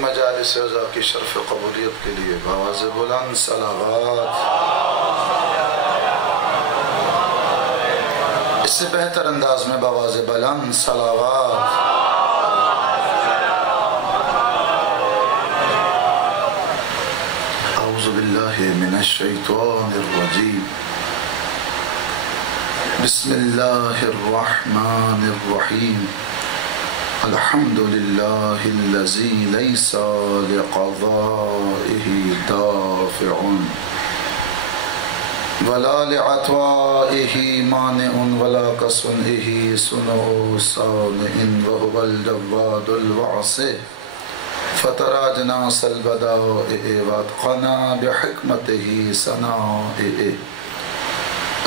مجالس رضا کی شرف قبولیت کے لیے بآواز بلند صلوات. اس سے بہتر انداز میں بآواز بلند صلوات. اعوذ باللہ من الشیطان الرجیم. بسم اللہ الرحمن الرحیم. الحمد للہ الذی لیس لقضائہ دافع ولا لعطائہ مانع ولا کصنعہ صنع صانع وهو الجواد الواسع فتراجنا البدائع واتقنا بحکمتہ صنائع.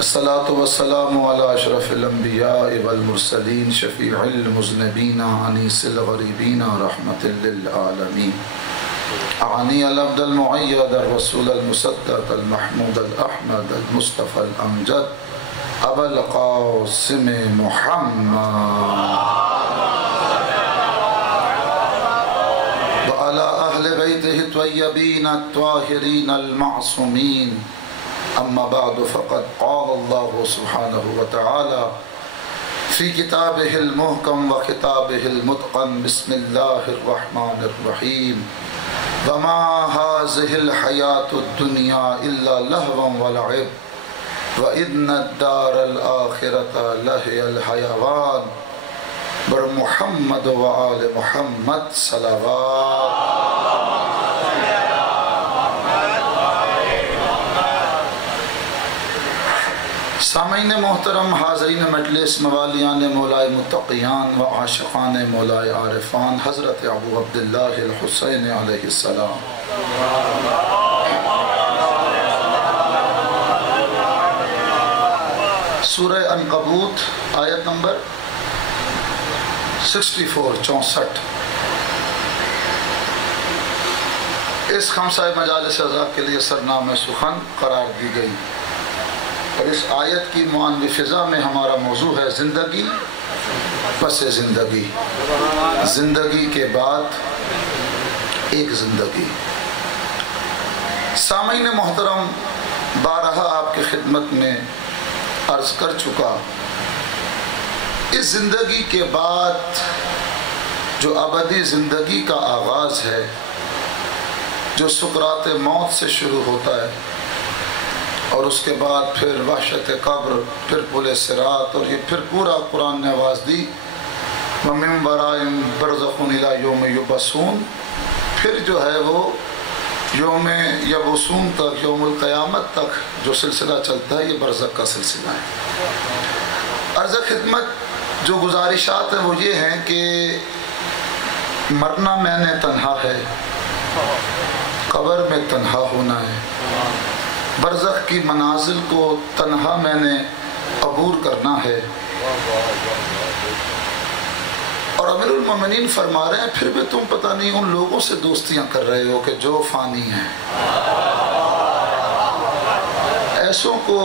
الصلاة والسلام على اشرف الانبیاء والمرسلین شفیع المذنبین انیس الغریبین رحمت للعالمین. اعنی العبد المعید الرسول المصدق المحمود الاحمد المصطفى الامجد ابا القاسم محمد وعلى اہل بیتہ الطیبین الطاہرین المعصومین. اما بعد فقد قال اللہ سبحانہ وتعالی فی کتابہ المحکم و کتابہ المتقن. بسم اللہ الرحمن الرحیم. وما هذه الحیاة الدنیا الا لہوا ولعب وإن الدار الآخرة لہی الحیوان. بر محمد و آل محمد صلوات. سامعین محترم، حاضرین مجلس، موالیان مولائے متقیان و عاشقان مولائے عارفان، حضرت ابو عبداللہ الحسین علیہ السلام. سورہ عنکبوت آیت نمبر 64 اس خمسہ مجالس رضا کے لیے سرنام سخن قرار دی گئی. اور اس آیت کی معنوی فضا میں ہمارا موضوع ہے زندگی پس زندگی، زندگی کے بعد ایک زندگی. سامعین محترم، بارہا آپ کی خدمت میں عرض کر چکا، اس زندگی کے بعد جو ابدی زندگی کا آغاز ہے، جو سکرات موت سے شروع ہوتا ہے اور اس کے بعد پھر وحشت قبر، پھر پل صراط، اور یہ پھر پورا قرآن نے آواز دی وَمِن وَرَائِهِمْ بَرْزَخٌ إِلَىٰ يَوْمِ يُبْعَثُونَ. پھر جو ہے وہ یوم یبعثون تک، یوم القیامت تک جو سلسلہ چلتا ہے، یہ برزخ کا سلسلہ ہے. عرض خدمت جو گزارشات ہیں وہ یہ ہیں کہ مرنا میں نے تنہا ہے، قبر میں تنہا ہونا ہے، برزخ کی منازل کو تنہا میں نے عبور کرنا ہے. اور امیر المومنین فرما رہے ہیں پھر بھی تم پتہ نہیں ان لوگوں سے دوستیاں کر رہے ہو کہ جو فانی ہیں. ایسوں کو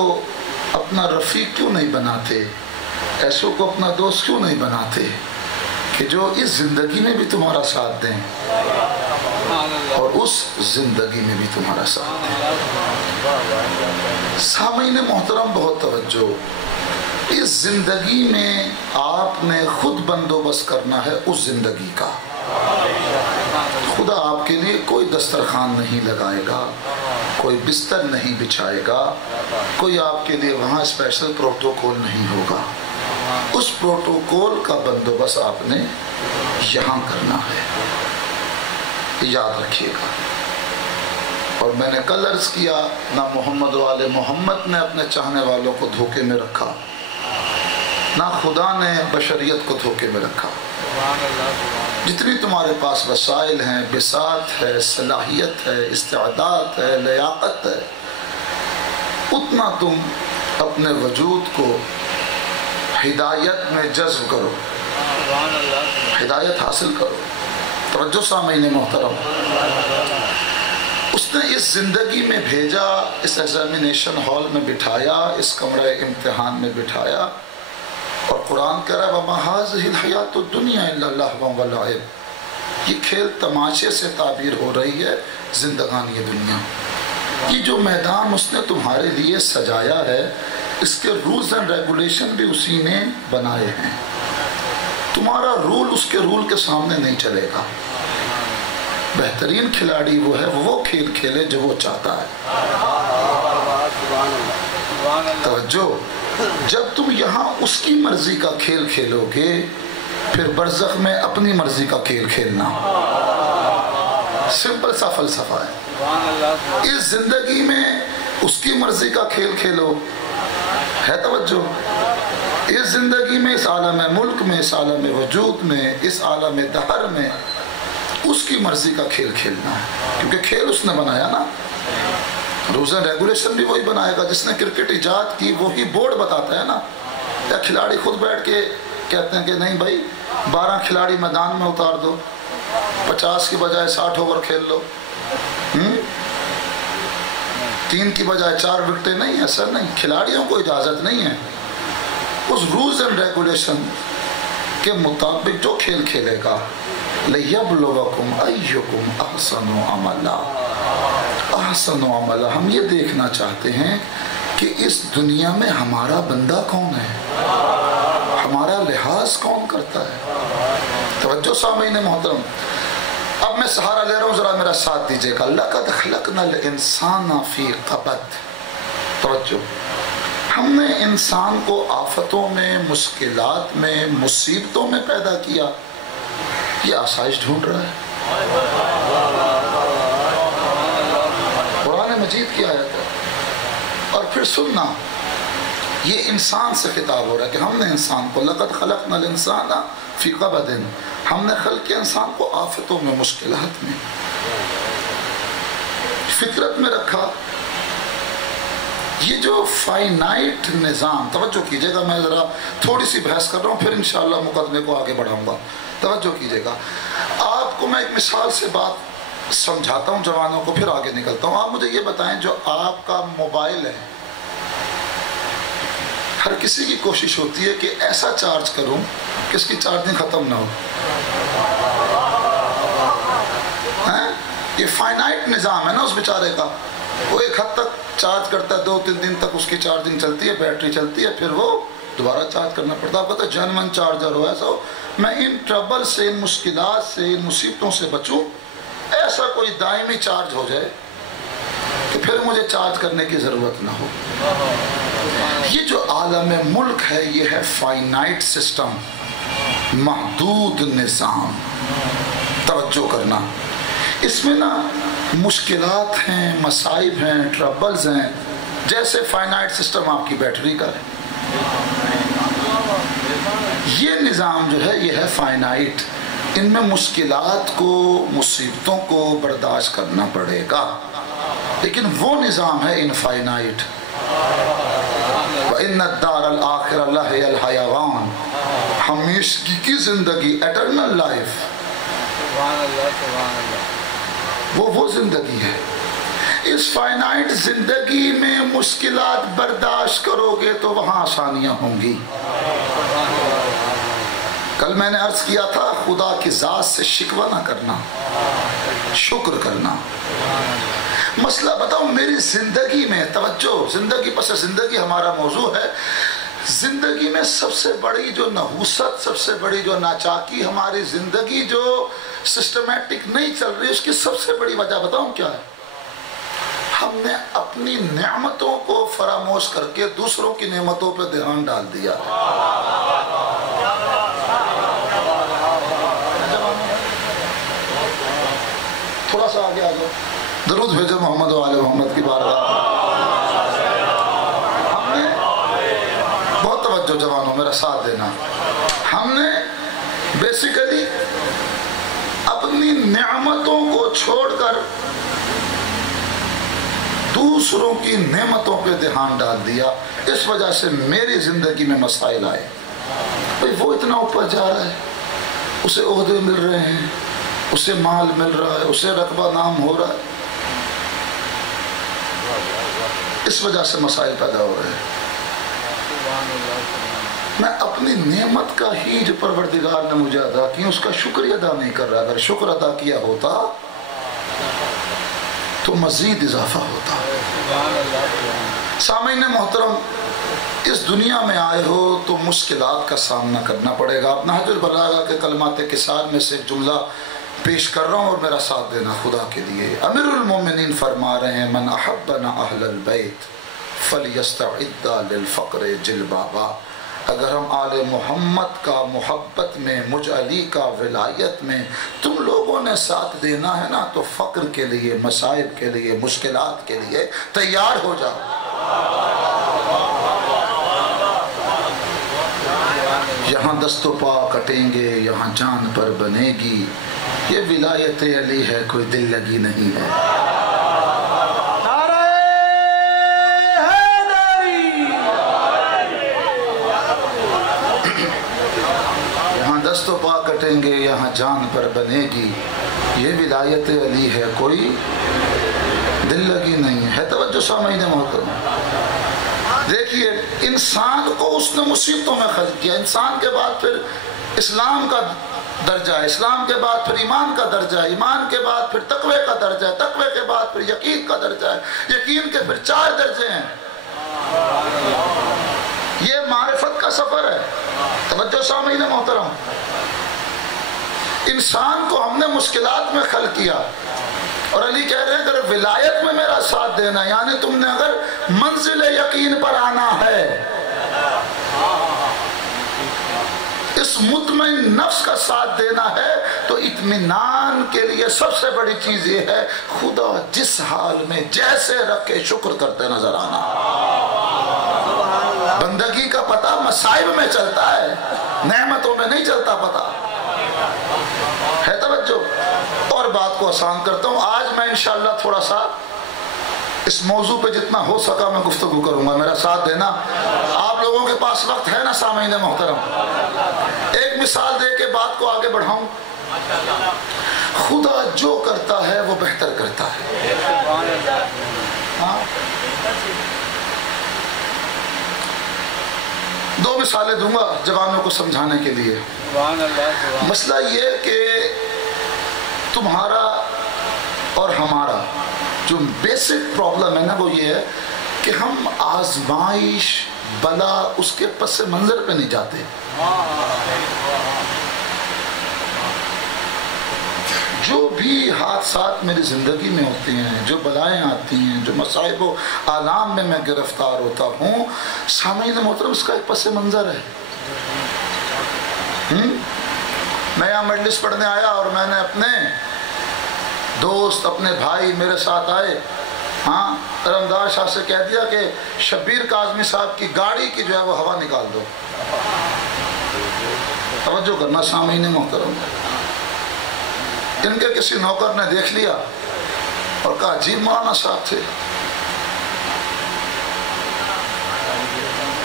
اپنا رفیق کیوں نہیں بناتے، ایسوں کو اپنا دوست کیوں نہیں بناتے کہ جو اس زندگی میں بھی تمہارا ساتھ دیں اور اس زندگی میں بھی تمہارا ساتھ دیں. سامعین محترم بہت توجہ، اس زندگی میں آپ نے خود بندوبست کرنا ہے اس زندگی کا. خدا آپ کے لیے کوئی دسترخوان نہیں لگائے گا، کوئی بستر نہیں بچھائے گا، کوئی آپ کے لیے وہاں اسپیشل پروٹوکول نہیں ہوگا. اس پروٹوکول کا بندوبست آپ نے یہاں کرنا ہے، یاد رکھیے گا. اور میں نے کل عرض کیا، نہ محمد و آل محمد نے اپنے چاہنے والوں کو دھوکے میں رکھا، نہ خدا نے بشریت کو دھوکے میں رکھا. جتنی تمہارے پاس وسائل ہیں، بساط ہے، صلاحیت ہے، استعداد ہے، لیاقت ہے، اتنا تم اپنے وجود کو ہدایت میں جذب کرو، ہدایت حاصل کرو. توجہ سامعین محترم، اس نے اس زندگی میں بھیجا، اس ایگزامینیشن ہال میں بٹھایا، اس کمرہ امتحان میں بٹھایا، اور قرآن کہہ رہا ہے وَمَا هَذِهِ الْحَيَاةُ الدُّنْيَا إِلَّا لَهْوٌ وَلَعِبٌ. یہ کھیل تماشے سے تعبیر ہو رہی ہے زندگانی دنیا. یہ جو میدان اس نے تمہارے لیے سجایا ہے اس کے رولز اینڈ ریگولیشن بھی اسی نے بنائے ہیں. تمہارا رول اس کے رول کے سامنے نہیں چلے گا. بہترین کھلاڑی وہ ہے وہ کھیل کھیلے جو وہ چاہتا ہے. توجہ, جب تم یہاں اس کی مرضی کا کھیل کھیلو گے پھر برزخ میں اپنی مرضی کا کھیل کھیلنا. سمپل سا فلسفہ ہے. اس زندگی میں اس کی مرضی کا کھیل کھیلو ہے توجہ. اس زندگی میں, اس عالم ملک میں, اس عالم وجود میں, اس عالم دہر میں اس کی مرضی کا کھیل کھیلنا ہے, کیونکہ کھیل اس نے بنایا نا. رولز اینڈ ریگولیشن بھی وہی بنائے گا. جس نے کرکٹ ایجاد کی وہی بورڈ بتاتا ہے نا. یا کھلاڑی خود بیٹھ کے کہتے ہیں کہ نہیں بھائی 12 کھلاڑی میدان میں اتار دو, 50 کی بجائے 60 اوور کھیل لو, 3 کی بجائے 4 وکٹیں. نہیں, ایسا نہیں. کھلاڑیوں کو اجازت نہیں ہے اس رولز اینڈ ریگولیشن کے مطابق جو کھیل کھیلے گا. لِيَبْلُوَكُمْ أَيُّكُمْ أَحْسَنُ عَمَلًا. احسن عملہ, ہم یہ دیکھنا چاہتے ہیں کہ اس دنیا میں ہمارا بندہ کون ہے, ہمارا لحاظ کون کرتا ہے. توجہ سامعین محترم, اب میں سہارا لے رہا ہوں, ذرا میرا ساتھ دیجئے گا. لَقَدْ خَلَقْنَا الْإِنسَانَ فِي قَبَدٍ. توجہ, ہم نے انسان کو آفتوں میں, مشکلات میں, مصیبتوں میں پیدا کیا. یہ آسائش ڈھونڈ رہا ہے. قرآن مجید کی آیت ہے. اور پھر سننا, یہ انسان سے خطاب ہو رہا ہے کہ ہم نے انسان کو لَقَدْ خَلَقْنَا الْإِنسَانَ فِي قَبَدٍ, ہم نے خلق کیا انسان کو آفتوں میں, مشکلات میں, فطرت میں رکھا. یہ جو فائنائٹ نظام, توجہ کیجئے گا, میں ذرا تھوڑی سی بحث کر رہا ہوں, پھر انشاءاللہ مقدمے کو آگے بڑھاؤں گا. توجہ کیجئے گا. آپ کو میں ایک مثال سے بات سمجھاتا ہوں جوانوں کو, پھر آگے نکلتا ہوں. آپ مجھے یہ بتائیں, جو آپ کا موبائل ہے, ہر کسی کی کوشش ہوتی ہے کہ ایسا چارج کروں کہ اس کی چارجنگ ختم نہ ہو. یہ فائنائٹ نظام ہے نا اس بیچارے کا. وہ ایک حد تک چارج کرتا ہے, 2-3 دن تک اس کی چارجنگ چلتی ہے, بیٹری چلتی ہے, پھر وہ دوبارہ چارج کرنا پڑتا ہے. آپ کہتے ہیں جنون چارجر ہو, ایسا ہو. میں ان ٹربل سے, ان مشکلات سے, ان مصیبتوں سے بچوں, ایسا کوئی دائمی چارج ہو جائے کہ پھر مجھے چارج کرنے کی ضرورت نہ ہو. یہ جو عالم ملک ہے یہ ہے فائنائٹ سسٹم, محدود نظام. توجہ کرنا, اس میں نا مشکلات ہیں, مصائب ہیں, ٹربلز ہیں, جیسے فائنائٹ سسٹم آپ کی بیٹری کا ہے. یہ نظام جو ہے یہ ہے فائنائٹ. ان میں مشکلات کو, مصیبتوں کو برداشت کرنا پڑے گا, لیکن وہ نظام ہے انفائنائٹ. وَإِنَّ الدَّارَ الْآخِرَةَ لَهِيَ الْحَيَوَانُ, ہمیشگی کی زندگی, ایٹرنل لائف, وہ زندگی ہے. اس فائنائٹ زندگی میں مشکلات برداشت کرو گے تو وہاں آسانیاں ہوں گی. کل میں نے عرض کیا تھا خدا کی ذات سے شکوہ نہ کرنا, شکر کرنا. مسئلہ بتاؤں میری زندگی میں, توجہ, زندگی پس زندگی ہمارا موضوع ہے. زندگی میں سب سے بڑی جو نحوست, سب سے بڑی جو ناچاکی, ہماری زندگی جو سسٹمیٹک نہیں چل رہی, اس کی سب سے بڑی وجہ بتاؤں کیا ہے؟ ہم نے اپنی نعمتوں کو فراموش کر کے دوسروں کی نعمتوں پہ دھیان ڈال دیا. تھوڑا سا آگے آ جاؤ, درود بھیجو محمد و آل محمد کی بارگاہ. ہم نے بہت توجہ جوانوں, میرا ساتھ دینا. ہم نے بیسیکلی اپنی نعمتوں کو چھوڑ کر دوسروں کی نعمتوں پہ دھیان ڈال دیا. اس وجہ سے میری زندگی میں مسائل آئے. بھئی وہ اتنا اوپر جا رہا ہے, اسے عہدے مل رہے ہیں, اسے مال مل رہا ہے, اسے رتبہ نام ہو رہا ہے, اس وجہ سے مسائل پیدا ہو رہے ہیں. میں اپنی نعمت کا ہی جو پروردگار نے مجھے ادا کی اس کا شکریہ ادا نہیں کر رہا. اگر شکر ادا کیا ہوتا تو مزید اضافہ ہوتا. سامعین محترم، اس دنیا میں آئے ہو تو مشکلات کا سامنا کرنا پڑے گا. آپ نہج البلاغہ کے کلمات کسار میں سے ایک جملہ پیش کر رہا ہوں اور میرا ساتھ دینا خدا کے لیے. امیر المومنین فرما رہے ہیں من احبنا اہل البیت فلیستعد للفقر جلبابا. اگر ہم آل محمد کا محبت میں، مجھ علی کا ولایت میں تم لوگوں نے ساتھ دینا ہے نا تو فقر کے لیے، مصائب کے لیے، مشکلات کے لیے تیار ہو جاؤ. یہاں دست و پا کٹیں گے، یہاں جان پر بنے گی. یہ ولایت علی ہے، کوئی دل لگی نہیں ہے. دست و پا کٹیں گے، یہاں جان پر بنے گی. یہ ولایت علی ہے، کوئی دل لگی نہیں ہے. توجہ سامعین محترم، دیکھیے انسان کو اس نے مصیبتوں میں خلق کیا. انسان کے بعد پھر اسلام کا درجہ ہے، اسلام کے بعد پھر ایمان کا درجہ ہے، ایمان کے بعد پھر تقوی کا درجہ ہے، تقوی کے بعد پھر یقین کا درجہ ہے، یقین کے پھر 4 درجے ہیں. یہ معرفت کا سفر ہے. توجہ سامعین محترم، انسان کو ہم نے مشکلات میں خلق کیا اور علی کہہ رہے ہیں اگر ولایت میں میرا ساتھ دینا، یعنی تم نے اگر منزل یقین پر آنا ہے، اس مطمئن نفس کا ساتھ دینا ہے، تو اطمینان کے لیے سب سے بڑی چیز یہ ہے خدا جس حال میں جیسے رکھے شکر کرتے نظر آنا. بندگی کا پتہ مصائب میں چلتا ہے، نعمتوں میں نہیں چلتا پتہ ہے. توجہ. اور بات کو آسان کرتا ہوں، آج میں انشاءاللہ تھوڑا سا اس موضوع پہ جتنا ہو سکا میں گفتگو کروں گا. میرا ساتھ دینا. آپ لوگوں کے پاس وقت ہے نا سامعین محترم؟ ایک مثال دے کے بات کو آگے بڑھاؤں. خدا جو کرتا ہے وہ بہتر کرتا ہے. ہاں، 2 مثالیں دوں گا جوانوں کو سمجھانے کے لیے. مسئلہ یہ کہ تمہارا اور ہمارا جو بیسک پرابلم ہے نا وہ یہ ہے کہ ہم آزمائش، بلا، اس کے پس منظر پہ نہیں جاتے. جو بھی حادثات میری زندگی میں ہوتے ہیں، جو بلائیں آتی ہیں، جو مصائب و آلام میں میں گرفتار ہوتا ہوں، سامعین محترم اس کا ایک پس منظر ہے. میں یہاں مجلس پڑھنے آیا اور میں نے اپنے دوست، اپنے بھائی میرے ساتھ آئے، ہاں، رمضان شاہ سے کہہ دیا کہ شبیر کاظمی صاحب کی گاڑی کی جو ہے وہ ہوا نکال دو. توجہ کرنا سامعین محترم. ان کے کسی نوکر نے دیکھ لیا اور کہا جی مولانا صاحب تھے.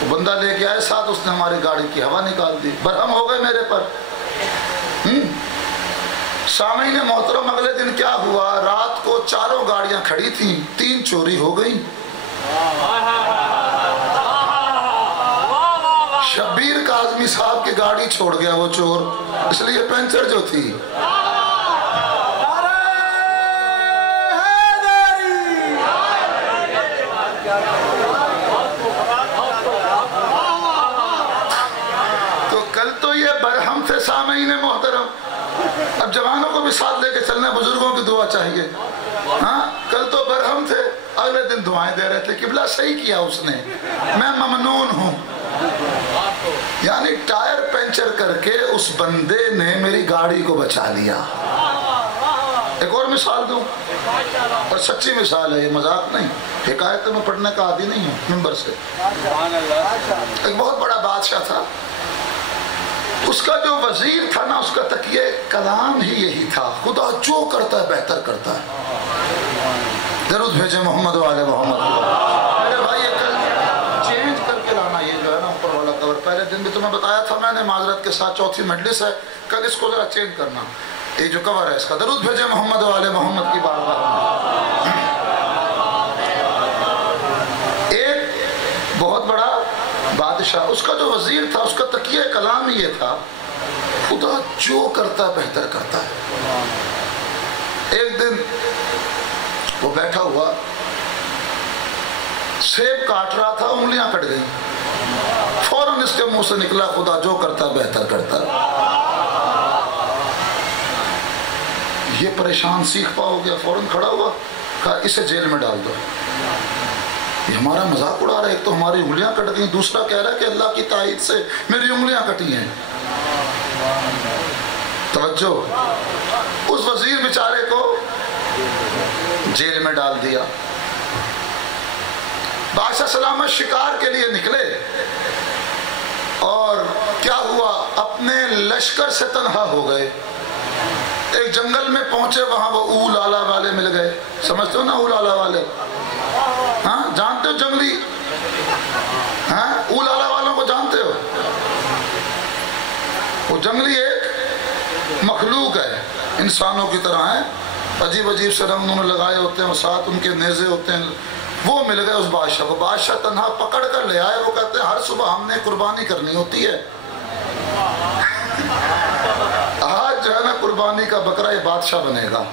وہ بندہ لے کے آئے ساتھ، اس نے ہماری گاڑی کی ہوا نکال دی. برہم ہو گئے میرے پر. سامعین محترم، اگلے دن کیا ہوا؟ رات کو 4 گاڑیاں کھڑی تھیں، 3 چوری ہو گئی. شبیر کاظمی صاحب کی گاڑی چھوڑ گیا وہ چور، اس لیے پنچر جو تھی. تو کل تو یہ برہم تھے سامعین محترم. اب جوانوں کو بھی ساتھ لے کے چلنا، بزرگوں کی دعا چاہیے. ہاں، کل تو برہم تھے، اگلے دن دعائیں دے رہے تھے قبلہ صحیح کیا اس نے، میں ممنون ہوں. یعنی ٹائر پنچر کر کے اس بندے نے میری گاڑی کو بچا لیا. ایک اور مثال دوں، اور سچی مثال ہے، یہ مذاق نہیں، حکایت میں پڑھنے کا عادی نہیں ہوں ممبر سے. ایک بہت بڑا بادشاہ تھا، اس کا جو وزیر تھا نا، اس کا تکیہ کلام ہی یہی تھا خدا جو کرتا ہے بہتر کرتا ہے. درود بھیجے محمد و آل محمد. میرے بھائی یہ کل چینج کر کے لانا، یہ جو ہے نا اوپر والا کور. پہلے دن بھی تمہیں بتایا تھا میں نے، معذرت کے ساتھ 4تھی مجلس ہے، کل اس کو ذرا چینج کرنا. یہ جو کور ہے اس کا درود بھیجے محمد و آل محمد کی بارگاہ میں. ایک بہت بڑا بادشاہ بادشاہ، اس کا جو وزیر تھا، اس کا تکیہ کلام یہ تھا، خدا جو کرتا بہتر کرتا ہے۔ ایک دن وہ بیٹھا ہوا سیب کاٹ رہا تھا، انگلیاں کٹ گئیں، فوراً اس کے منہ سے نکلا خدا جو کرتا بہتر کرتا ہے۔ یہ پریشان سیکھ پا ہو گیا، فوراً کھڑا ہوا، کہا اسے جیل میں ڈال دو، یہ ہمارا مذاق اڑا رہا ہے، ایک تو ہماری انگلیاں کٹ گئیں، دوسرا کہہ رہا ہے کہ اللہ کی تائید سے میری انگلیاں کٹی ہیں۔ توجہ، اس وزیر بیچارے کو جیل میں ڈال دیا۔ بادشاہ سلامت شکار کے لیے نکلے، اور کیا ہوا، اپنے لشکر سے تنہا ہو گئے۔ ایک جنگل میں پہنچے، وہاں وہ اول آلا والے مل گئے، سمجھتے ہو نا اول آلا والے؟ ہاں جانتے ہو جنگلی؟ ہاں اول آلا والوں کو جانتے ہو؟ وہ جنگلی ایک مخلوق ہے، انسانوں کی طرح ہے، عجیب عجیب سے رنگ انہوں نے لگائے ہوتے ہیں، اور ساتھ ان کے نیزے ہوتے ہیں۔ وہ مل گئے اس بادشاہ کو، بادشاہ تنہا پکڑ کر لے آئے۔ وہ کہتے ہیں ہر صبح ہم نے قربانی کرنی ہوتی ہے، آج جو ہے نا قربانی کا بکرا یہ بادشاہ بنے گا۔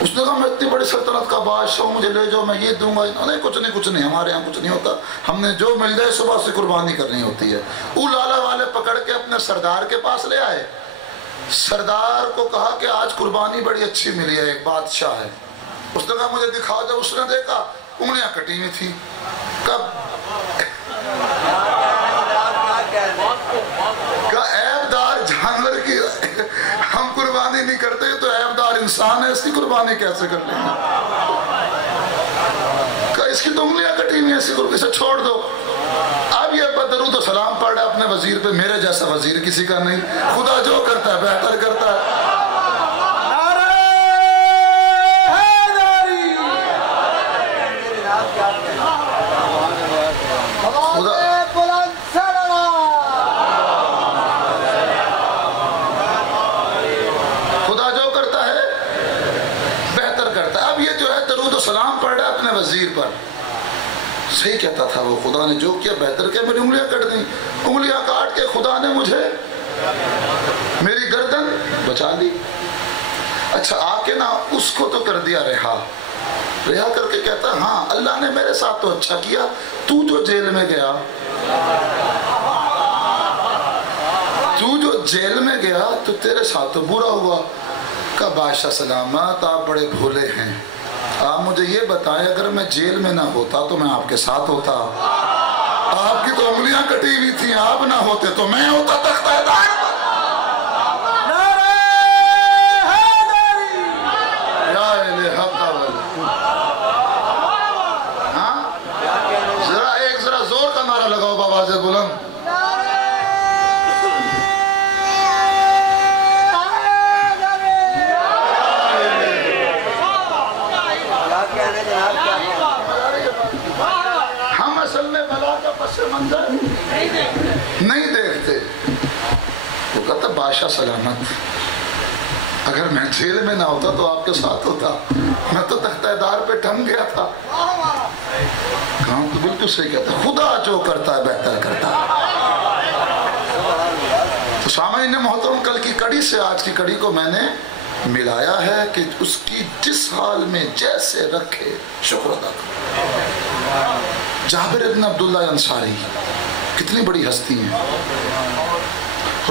اس نے کہا میں اتنی بڑی سلطنت کا بادشاہ ہوں، مجھے لے جاؤ، میں یہ دوں گا۔ نہیں کچھ نہیں، ہمارے یہاں کچھ نہیں ہوتا، ہم نے جو مل جائے صبح سے قربانی کرنی ہوتی ہے۔ اولالا والے پکڑ کے اپنے سردار کے پاس لے آئے۔ سردار کو کہا کہ آج قربانی بڑی اچھی ملی ہے، ایک بادشاہ ہے۔ اس نے کہا مجھے دکھاؤ۔ جب اس نے دیکھا انگلیاں کٹی ہوئی تھی، کب عیب دار جانور کی ہم قربانی نہیں کرتے، تو عیب دار انسان ہے، اس کی قربانی کیسے کر لیں گے؟ کہ اس کی تو انگلیاں کٹی ہوئی ہیں، اسے چھوڑ دو۔ اب یہ درود و سلام پڑھ رہا اپنے وزیر پہ، میرے جیسا وزیر کسی کا نہیں، خدا جو کرتا ہے بہتر کرتا ہے۔ خدا جو کرتا ہے بہتر کرتا ہے۔ اب یہ جو ہے درود و سلام پڑھ رہا اپنے وزیر پر، صحیح کہتا تھا وہ، خدا نے جو کیا بہتر کیا، میری انگلیاں کٹ گئیں، انگلیاں کاٹ کے خدا نے مجھے میری گردن بچا لی۔ اچھا آ کے نا اس کو تو کر دیا رہا کر کے کہتا ہاں اللہ نے میرے ساتھ تو اچھا کیا، تو جو جیل میں گیا، تو تیرے ساتھ تو برا ہوا۔ کہا بادشاہ سلامت آپ بڑے بھولے ہیں، آپ مجھے یہ بتائیں اگر میں جیل میں نہ ہوتا تو میں آپ کے ساتھ ہوتا، آپ کی تو انگلیاں کٹی ہوئی تھیں، آپ نہ ہوتے تو میں ہوتا تختہ دار پر۔ ذرا زور کا نعرہ لگاؤ بآواز بلند۔ ہم اصل میں بلا کا پس منظر نہیں دیکھتے۔ وہ کہتا بادشاہ سلامت اگر میں جیل میں نہ ہوتا تو آپ کے ساتھ ہوتا، میں تو تختہ دار پہ ٹھم گیا تھا۔ کہاں تو بالکل صحیح کہتا ہے، خدا جو کرتا ہے بہتر کرتا ہے۔ تو سامعین محترم، کل کی کڑی سے آج کی کڑی کو میں نے ملایا ہے کہ اس کی جس حال میں جیسے رکھے شکر ادا کرو۔ جابر ابن عبداللہ انصاری کتنی بڑی ہستی ہیں۔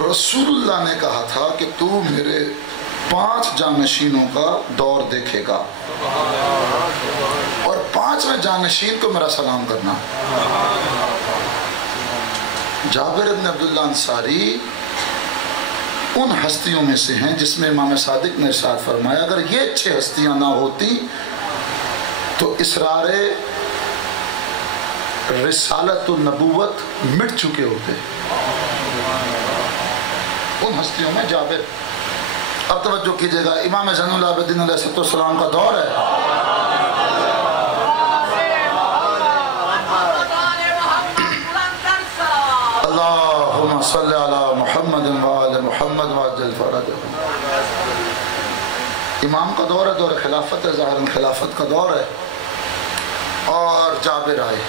رسول اللہ نے کہا تھا کہ تو میرے 5 جانشینوں کا دور دیکھے گا اور 5ویں جانشین کو میرا سلام کرنا۔ جابر ابن عبداللہ انصاری ان ہستیوں میں سے ہیں جس میں امام صادق نے ارشاد فرمایا اگر یہ 6 ہستیاں نہ ہوتی تو اسرار رسالت و نبوت مٹ چکے ہوتے۔ ان ہستیوں میں جابر۔ اب توجہ کیجئے گا، امام زین العابدین علیہ السلام کا دور ہے۔ اللہم صلی علی محمد وآل محمد وعجل فرجہ۔ امام کا دور ہے، دور خلافت ہے، ظاہراً خلافت کا دور ہے۔ اور جابر آئے،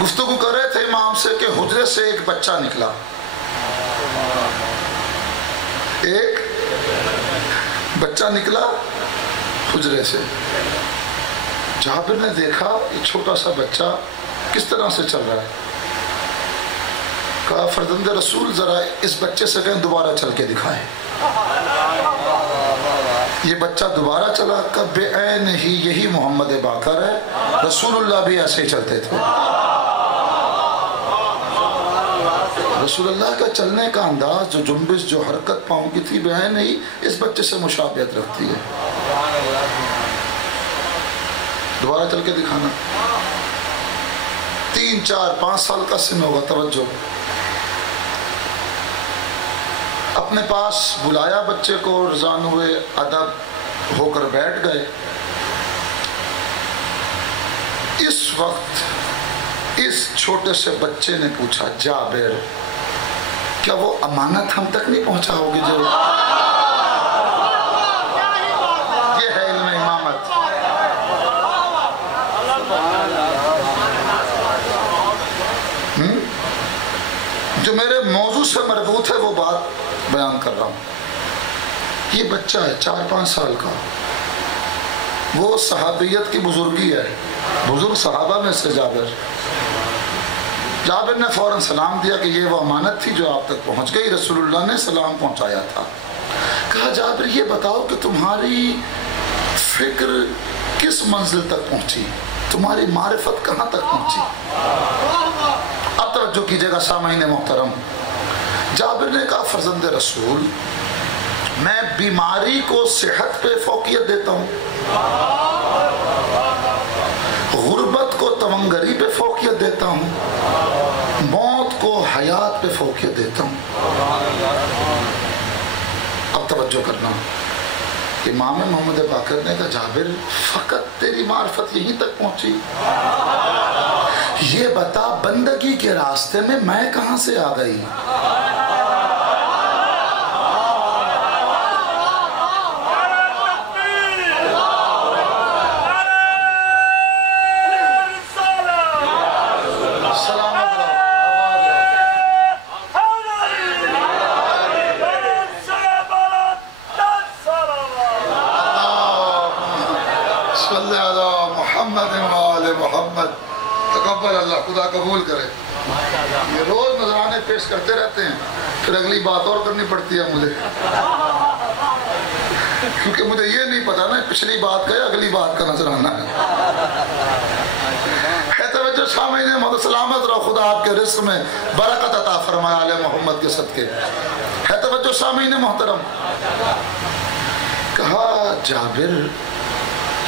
گفتگو کر رہے تھے امام سے کہ حجرے سے ایک بچہ نکلا، ایک بچہ نکلا حجرے سے۔ جابر نے دیکھا یہ چھوٹا سا بچہ کس طرح سے چل رہا ہے، کہا فرزند رسول ذرا اس بچے سے کہیں دوبارہ چل کے دکھائے۔ یہ بچہ دوبارہ چلا، کہ بے عین ہی یہی محمد باقر ہے، رسول اللہ بھی ایسے ہی چلتے تھے۔ رسول اللہ کا چلنے کا انداز، جو جنبش، جو حرکت پاؤں کی تھی، بے عین ہی اس بچے سے مشابہت رکھتی ہے۔ دوبارہ چل کے دکھانا، 3 4 5 سال کا سن ہوگا، توجہ۔ اپنے پاس بلایا بچے کو، رضان ہوئے، ادب ہو کر بیٹھ گئے۔ اس وقت اس چھوٹے سے بچے نے پوچھا، جابر کیا وہ امانت ہم تک نہیں پہنچا ہوگی جو یہ ہے علم امامت؟ جو میرے موضوع سے مربوط ہے وہ بات بیان کر رہا ہوں۔ یہ بچہ ہے 4 5 سال کا، وہ صحابیت کی بزرگی ہے، بزرگ صحابہ میں سے جابر۔ جابر نے فوراً سلام دیا کہ یہ وہ امانت تھی جو آپ تک پہنچ گئی، رسول اللہ نے سلام پہنچایا تھا۔ کہا جابر یہ بتاؤ کہ تمہاری فکر کس منزل تک پہنچی، تمہاری معرفت کہاں تک پہنچی؟ اب توجہ کیجئے گا سامعین محترم۔ جابر نے کہا فرزند رسول میں بیماری کو صحت پہ فوقیت دیتا ہوں، غربت کو توانگری پہ فوقیت دیتا ہوں، موت کو حیات پہ فوقیت دیتا ہوں۔ اب توجہ کرنا، امام محمد باقر نے کہا جابر فقط تیری معرفت یہیں تک پہنچی؟ یہ بتا بندگی کے راستے میں کہاں سے آ گئی؟ خدا قبول کرے۔ یہ روز نذرانے پیش کرتے رہتے ہیں، پھر اگلی بات اور کرنی پڑتی ہے مجھے، کیونکہ مجھے یہ نہیں پتا نا پچھلی بات کا یا اگلی بات کا نذرانہ ہے۔ توجہ سامعین محمد سلامت رہو، خدا آپ کے رزق میں برکت عطا فرمائے آل محمد کے صدقے۔ ہے توجہ سامعین محترم۔ کہا جابر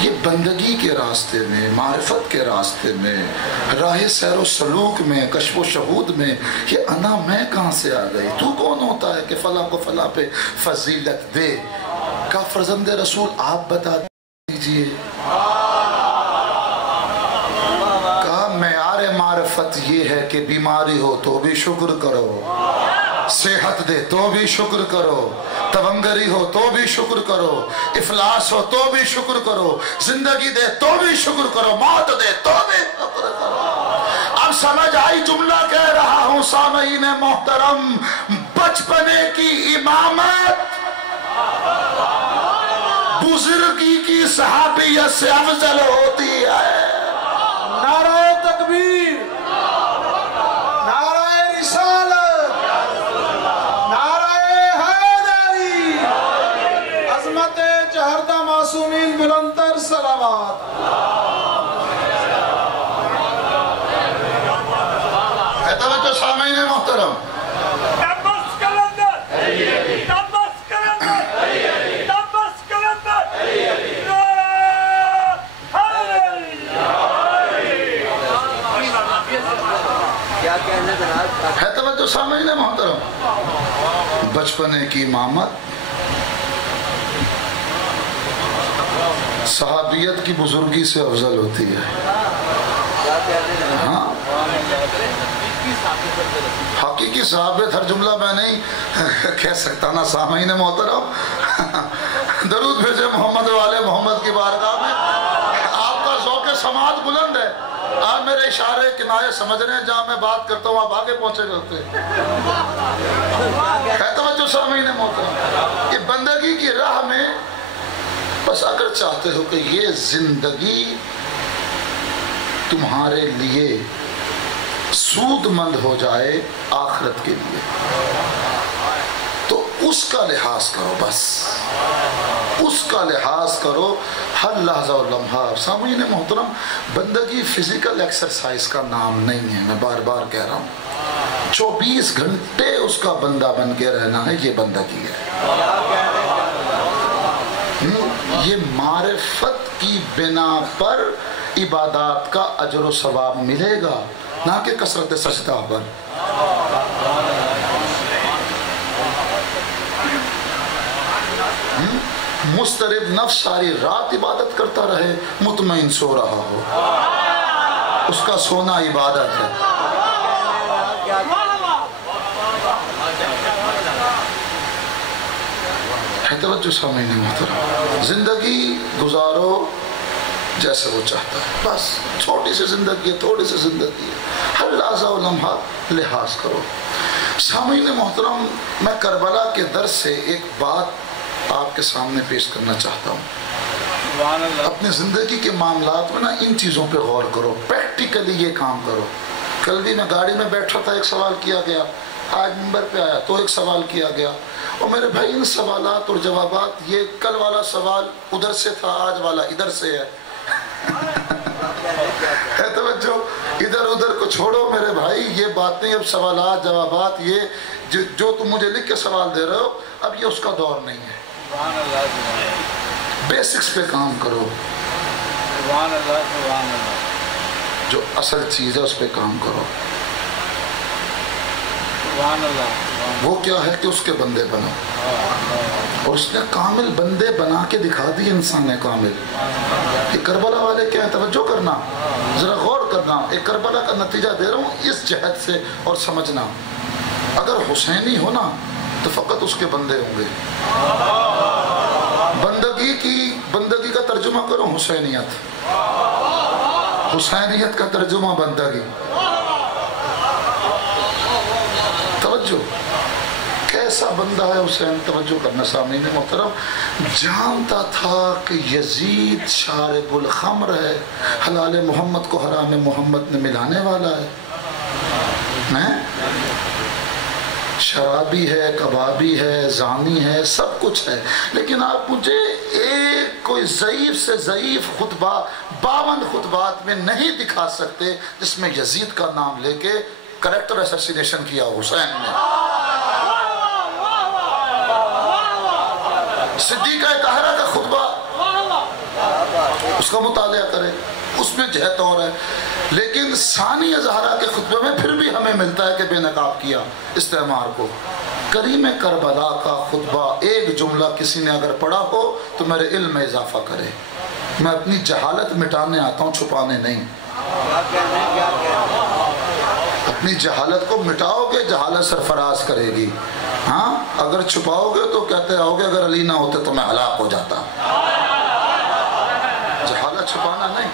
یہ بندگی کے راستے میں، معرفت کے راستے میں، راہ سیر و سلوک میں، کشف و شہود میں، یہ انا میں کہاں سے آ گئی؟ تو کون ہوتا ہے کہ فلاں کو فلاں پہ فضیلت دے؟ کہا فرزند رسول آپ بتا دیجئے۔ کہا معیار معرفت یہ ہے کہ بیماری ہو تو بھی شکر کرو، صحت دے تو بھی شکر کرو، تونگری ہو تو بھی شکر کرو، افلاس ہو تو بھی شکر کرو، زندگی دے تو بھی شکر کرو، موت دے تو بھی شکر کرو۔ اب سمجھ آئی جملہ کہہ رہا ہوں سامعین محترم، بچپنے کی امامت بزرگی کی صحابیت سے افضل ہوتی ہے۔ نعرہ تکبیر، نعرہ رسالت، نعرہ حیدری، عظمت چہردہ معصومین بلندتر صلوات۔ ہے توجہ سامعین محترم۔ ہے توجہ سامعین محترم، بچپنے کی امامت صحابیت کی بزرگی سے افضل ہوتی ہے۔ ہاں حقیقی صحابیت ہر جملہ میں نہیں کہہ سکتا نا سامعین محترم۔ درود بھیجے محمد والے محمد کی بارگاہ میں۔ آپ کا ذوق سماعت بلند ہے، آپ میرے اشارے کنارے سمجھ رہے ہیں، جہاں میں بات کرتا ہوں آپ آگے پہنچے ہوتے ہیں۔ ہے توجہ سامعین محترم، یہ بندگی کی راہ میں بس اگر چاہتے ہو کہ یہ زندگی تمہارے لیے سود مند ہو جائے آخرت کے لیے، تو اس کا لحاظ کرو، بس اس کا لحاظ کرو ہر لحظہ و لمحہ۔ سامعین محترم، بندگی فزیکل ایکسرسائز کا نام نہیں ہے، میں بار بار کہہ رہا ہوں، 24 گھنٹے اس کا بندہ بن کے رہنا ہے، یہ بندگی ہے۔ یہ معرفت کی بنا پر عبادات کا اجر و ثواب ملے گا، نہ کہ کثرت سجدہ پر۔ مضطرب نفس ساری رات عبادت کرتا رہے، مطمئن سو رہا ہو، اس کا سونا عبادت ہے۔ توجہ سامعین محترم، زندگی گزارو جیسے وہ چاہتا ہے، بس چھوٹی سی زندگی ہے، تھوڑی سی زندگی ہے، ہر لحظہ و لمحہ لحاظ کرو۔ سامعین محترم، میں کربلا کے درس سے ایک بات آپ کے سامنے پیش کرنا چاہتا ہوں۔ اپنی زندگی کے معاملات میں نا ان چیزوں پہ غور کرو، پریکٹیکلی یہ کام کرو۔ کل بھی میں گاڑی میں بیٹھا تھا، ایک سوال کیا گیا، آج منبر پہ آیا تو ایک سوال کیا گیا، اور میرے بھائی ان سوالات اور جوابات، یہ کل والا سوال ادھر سے تھا، آج والا ادھر سے ہے۔ توجہ، ادھر ادھر کو چھوڑو میرے بھائی، یہ باتیں اب سوالات جوابات، یہ جو تم مجھے لکھ کے سوال دے رہے ہو، اب یہ اس کا دور نہیں ہے۔ بیسکس پہ کام کرو، جو اصل چیز ہے اس پہ کام کرو۔ وہ کیا ہے کہ اس کے بندے بنو، اور اس نے کامل بندے بنا کے دکھا دی، انسان ہے کامل۔ یہ کربلا والے کیا ہے، توجہ کرنا، ذرا غور کرنا، ایک کربلا کا نتیجہ دے رہا ہوں اس جہت سے، اور سمجھنا اگر حسینی ہونا تو فقط اس کے بندے ہوں گے۔ بندگی کا ترجمہ کرو حسینیت، حسینیت کا ترجمہ بندگی۔ توجہ، کیسا بندہ ہے حسین، توجہ کرنا سامعین محترم، جانتا تھا کہ یزید شارب الخمر ہے، حلال محمد کو حرام محمد میں ملانے والا ہے، شرابی ہے، کبابی ہے، زانی ہے، سب کچھ ہے، لیکن آپ مجھے ایک کوئی ضعیف سے ضعیف خطبہ 52 خطبات میں نہیں دکھا سکتے جس میں یزید کا نام لے کے کریکٹر اسیسینیشن کیا حسین نے۔ صدیقہ طاہرہ کا خطبہ اس کا مطالعہ کرے، اس میں جہت اور ہے، لیکن ثانی زہرا کے خطبے میں پھر بھی ہمیں ملتا ہے کہ بے نقاب کیا استعمار کو۔ کریم کربلا کا خطبہ ایک جملہ کسی نے اگر پڑھا ہو تو میرے علم میں اضافہ کرے، میں اپنی جہالت مٹانے آتا ہوں، چھپانے نہیں۔ اپنی جہالت کو مٹاؤ گے، جہالت سرفراز کرے گی، ہاں اگر چھپاؤ گے تو کہتے آؤ گے اگر علی نہ ہوتے تو میں ہلاک ہو جاتا۔ جہالت چھپانا نہیں۔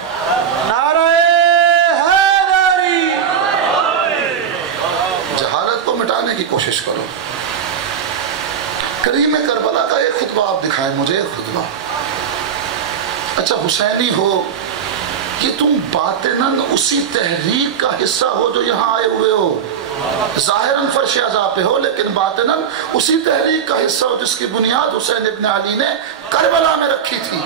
نعرہ حیدری، جہالت کو مٹانے کی کوشش کرو۔ کریم کربلا کا ایک خطبہ آپ دکھائیں مجھے، ایک خطبہ۔ اچھا حسینی ہو کہ تم باطناً اسی تحریک کا حصہ ہو جو یہاں آئے ہوئے ہو، ظاہراً فرش عزا پہ ہو لیکن باطناً اسی تحریک کا حصہ ہو جس کی بنیاد حسین ابن علی نے کربلا میں رکھی تھی۔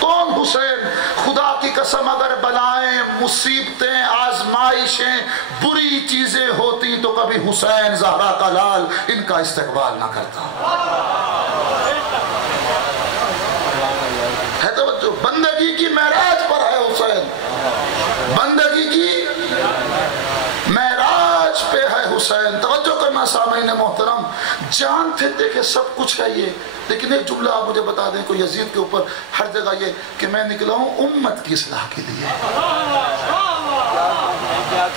کون حسین؟ خدا کی قسم اگر بلائیں، مصیبتیں، آزمائشیں، بری چیزیں ہوتی تو کبھی حسین زہرا کا لال ان کا استقبال نہ کرتا۔ ہے توجہ، بندگی کی معراج پر ہے حسین، بندگی کی معراج پہ ہے حسین۔ توجہ کرنا سامعین محترم، جانتے تھے کہ سب کچھ ہے یہ، لیکن ایک جملہ آپ مجھے بتا دیں، کوئی یزید کے اوپر ہر جگہ یہ کہ میں نکلا ہوں امت کی اصلاح کے لیے۔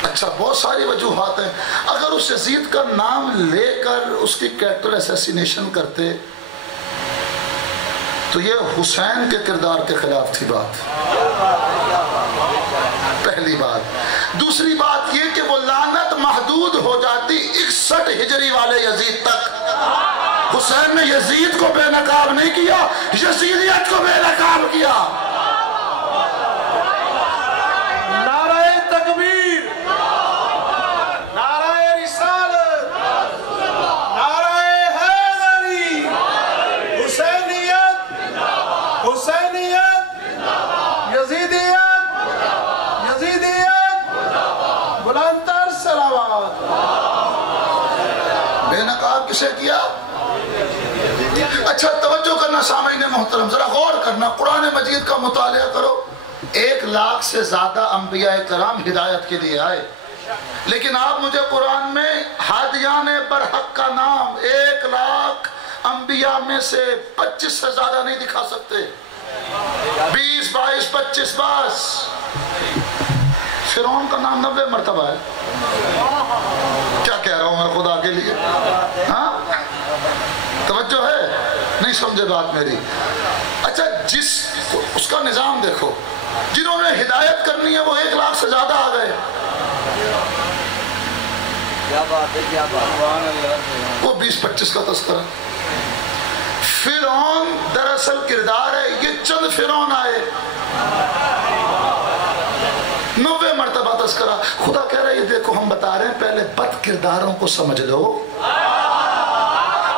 اچھا بہت ساری وجوہات ہیں، اگر اس یزید کا نام لے کر اس کی کریکٹر اسیسینیشن کرتے تو یہ حسین کے کردار کے خلاف تھی بات، پہلی بات۔ دوسری بات یہ کہ وہ لعنت محدود ہو جاتی 61 ہجری والے یزید تک۔ حسین نے یزید کو بے نقاب نہیں کیا، یزیدیت کو بے نقاب کیا۔ نعرہ تکبیر، نعرہ رسالت، نعرہ حیدری، حسینیت، حسینیت، یزیدیت، یزیدیت، بلند تر صلوات۔ بے نقاب کسے کیا؟ اچھا توجہ کرنا سامعین محترم، ذرا غور کرنا، قرآن مجید کا مطالعہ کرو۔ 1 لاکھ سے زیادہ انبیاء کرام ہدایت کے لیے آئے، لیکن آپ مجھے قرآن میں ہادیان برحق کا نام 1 لاکھ انبیاء میں سے 25 سے زیادہ نہیں دکھا سکتے۔ 20 22 25 بس۔ فرعون کا نام 90 مرتبہ ہے۔ کیا کہہ رہا ہوں میں خدا کے لیے؟ ہاں توجہ ہے؟ نہیں سمجھے بات میری؟ اچھا اس کا نظام دیکھو، جنہوں نے ہدایت کرنی ہے وہ 1 لاکھ سے زیادہ آ گئے۔ کیا بات ہے، کیا بات؟ وہ 20-25 کا تذکرہ۔ فرعون دراصل کردار ہے، یہ چند فرعون آئے، 90 مرتبہ تذکرہ۔ خدا کہہ رہا ہے یہ دیکھو ہم بتا رہے ہیں پہلے بد کرداروں کو سمجھ لو،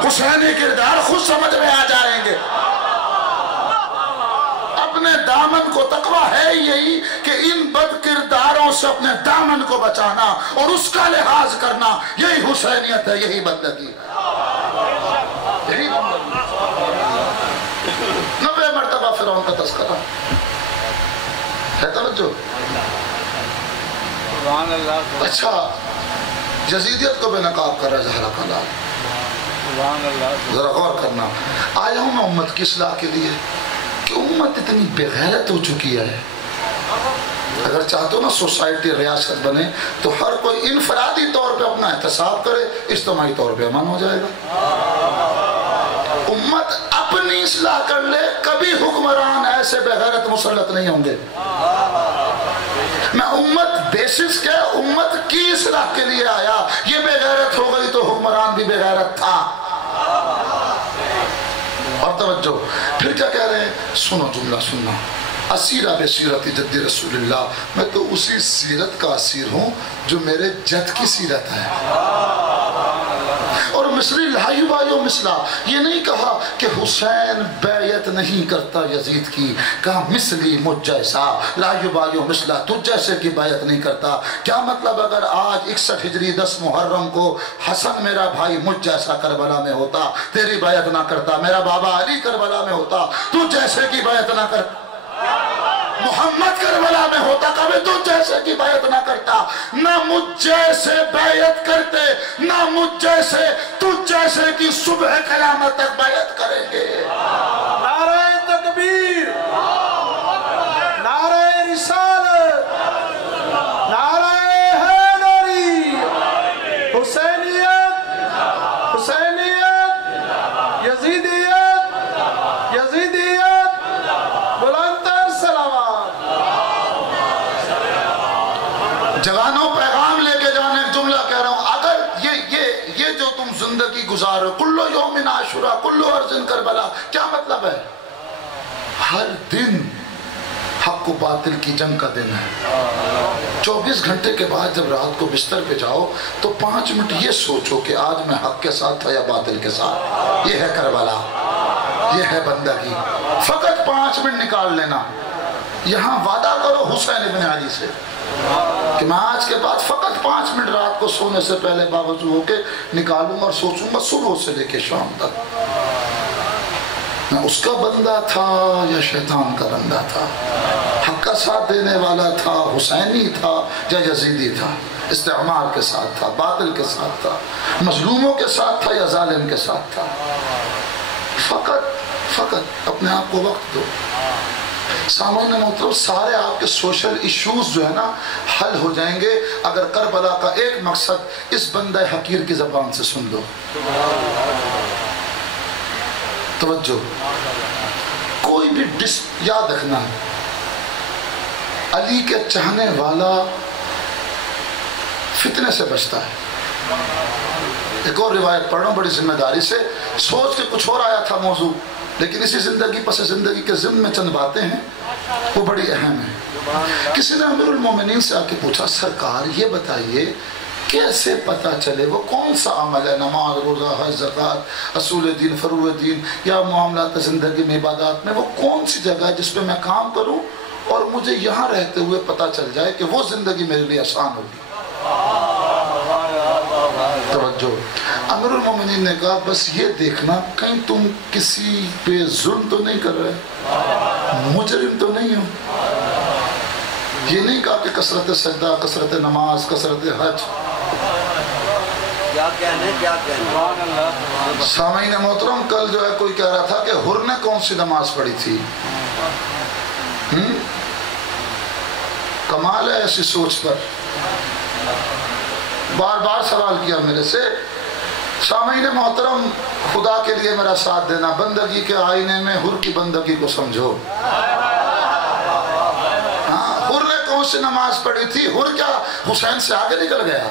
حسینی کردار خود سمجھ میں آ جائیں گے۔ اپنے دامن کو، تقویٰ ہے یہی کہ ان بد کرداروں سے اپنے دامن کو بچانا اور اس کا لحاظ کرنا، یہی حسینیت ہے، یہی بندگی ہے، یہی بندگی۔ 90 مرتبہ فرعون کا تذکرہ ہے، توجہ۔ سبحان اللہ۔ اچھا یزیدیت کو بے نقاب کر رہا ہے زہرا کا لال، سبحان اللہ۔ ذرا غور کرنا۔ آیا ہوں میں امت کی اصلاح کے لیے کہ امت اتنی بے غیرت ہو چکی ہے۔ اگر چاہتے ہو نا سوسائٹی ریاست بنے تو ہر کوئی انفرادی طور پہ اپنا احتساب کرے، اجتماعی طور پہ امن ہو جائے گا۔ امت اپنی اصلاح کر لے، کبھی حکمران ایسے بے غیرت مسلط نہیں ہوں گے۔ میں امت بیسس کے امت کی اصلاح کے لیے آیا، یہ بے غیرت ہو گئی تو حکمران بھی بے غیرت تھا۔ اور توجہ، پھر کیا کہہ رہے ہیں؟ سنو جملہ سننا۔ اسیرہ بے سیرت جد رسول اللہ، میں تو اسی سیرت کا اسیر ہوں جو میرے جد کی سیرت ہے۔ اور مصری لائیو بائیو مثلا، یہ نہیں کہا کہ حسین بیعت نہیں کرتا یزید کی، کہا مثلی مجھ جیسا، لائیو بائیو مثلا، تجھ جیسے کی بیعت نہیں کرتا۔ کیا مطلب اگر آج 61 ہجری 10 محرم کو حسن میرا بھائی مجھ جیسا کربلا میں ہوتا، تیری بیعت نہ کرتا، میرا بابا علی کربلا میں ہوتا، تجھ جیسے کی بیعت نہ کرتا، محمد کربلا میں ہوتا، کبھی تجھ جیسے کی بیعت نہ کرتا۔ نہ مجھ جیسے بیعت کرتے، نہ مجھ جیسے تجھ جیسے کی صبح قیامت تک بیعت کریں گے۔ نعرہ تکبیر، نعرہ رسالت، نعرہ حیدری، حسینیت، حسینیت، یزیدیت، یزیدیت، بلند تر صلوات۔ جوانوں پیغام لے کے جانے، ایک جملہ کہہ رہا ہوں، اگر یہ جو تم زندگی گزارو، کلو یوم عاشورہ کلو ارض کربلا، کیا مطلب ہے؟ ہر دن حق و باطل کی جنگ کا دن ہے۔ 24 گھنٹے کے بعد جب رات کو بستر پہ جاؤ تو 5 منٹ یہ سوچو کہ آج میں حق کے ساتھ تھا یا باطل کے ساتھ۔ یہ ہے کربلا، یہ ہے بندگی۔ فقط 5 منٹ نکال لینا، یہاں وعدہ کرو حسین ابن علی سے کہ میں آج کے بعد فقط 5 منٹ رات کو سونے سے پہلے باوضو ہو کے نکالوں اور سوچوں گا صبح سے لے کے شام تک میں اس کا بندہ تھا یا شیطان کا بندہ تھا، حق کا ساتھ دینے والا تھا، حسینی تھا یا یزیدی تھا، استعمار کے ساتھ تھا، باطل کے ساتھ تھا، مظلوموں کے ساتھ تھا یا ظالم کے ساتھ تھا۔ فقط اپنے آپ کو وقت دو۔ سامعین محترم، سارے آپ کے سوشل ایشوز جو ہے نا حل ہو جائیں گے اگر کربلا کا ایک مقصد اس بندہ حقیر کی زبان سے سن دو۔ توجہ، کوئی بھی یاد رکھنا، علی کے چاہنے والا فتنے سے بچتا ہے۔ ایک اور روایت پڑھ رہا ہوں بڑی ذمہ داری سے، سوچ کے کچھ اور آیا تھا موضوع، لیکن اسی زندگی پس زندگی کے ضمن میں چند باتیں ہیں وہ بڑی اہم ہیں۔ کسی نے امیر المومنین سے آ کے پوچھا، سرکار یہ بتائیے کیسے پتہ چلے وہ کون سا عمل ہے، نماز، روزہ، حج، زکوٰۃ، اصول دین، فروع دین یا معاملات زندگی میں، عبادات میں، وہ کون سی جگہ ہے جس پہ میں کام کروں اور مجھے یہاں رہتے ہوئے پتہ چل جائے کہ وہ زندگی میرے لیے آسان ہوگی؟ توجہ، امیر المومنین نے کہا بس یہ دیکھنا کہیں تم کسی پہ ظلم تو نہیں کر رہے، مجرم تو نہیں ہو۔ یہ نہیں کہا کہ کثرت سجدہ، کثرت نماز، کثرت حج۔ کیا کہنے سامعین محترم، کل جو ہے کوئی کہہ رہا تھا کہ حر نے کون سی نماز پڑھی تھی؟ کمال ہے ایسی سوچ پر۔ بار بار سوال کیا میرے سے، سامعین محترم خدا کے لیے میرا ساتھ دینا، بندگی کے آئینے میں حر کی بندگی کو سمجھو۔ حر نے کون سی نماز پڑھی تھی؟ حر کیا حسین سے آگے نکل گیا؟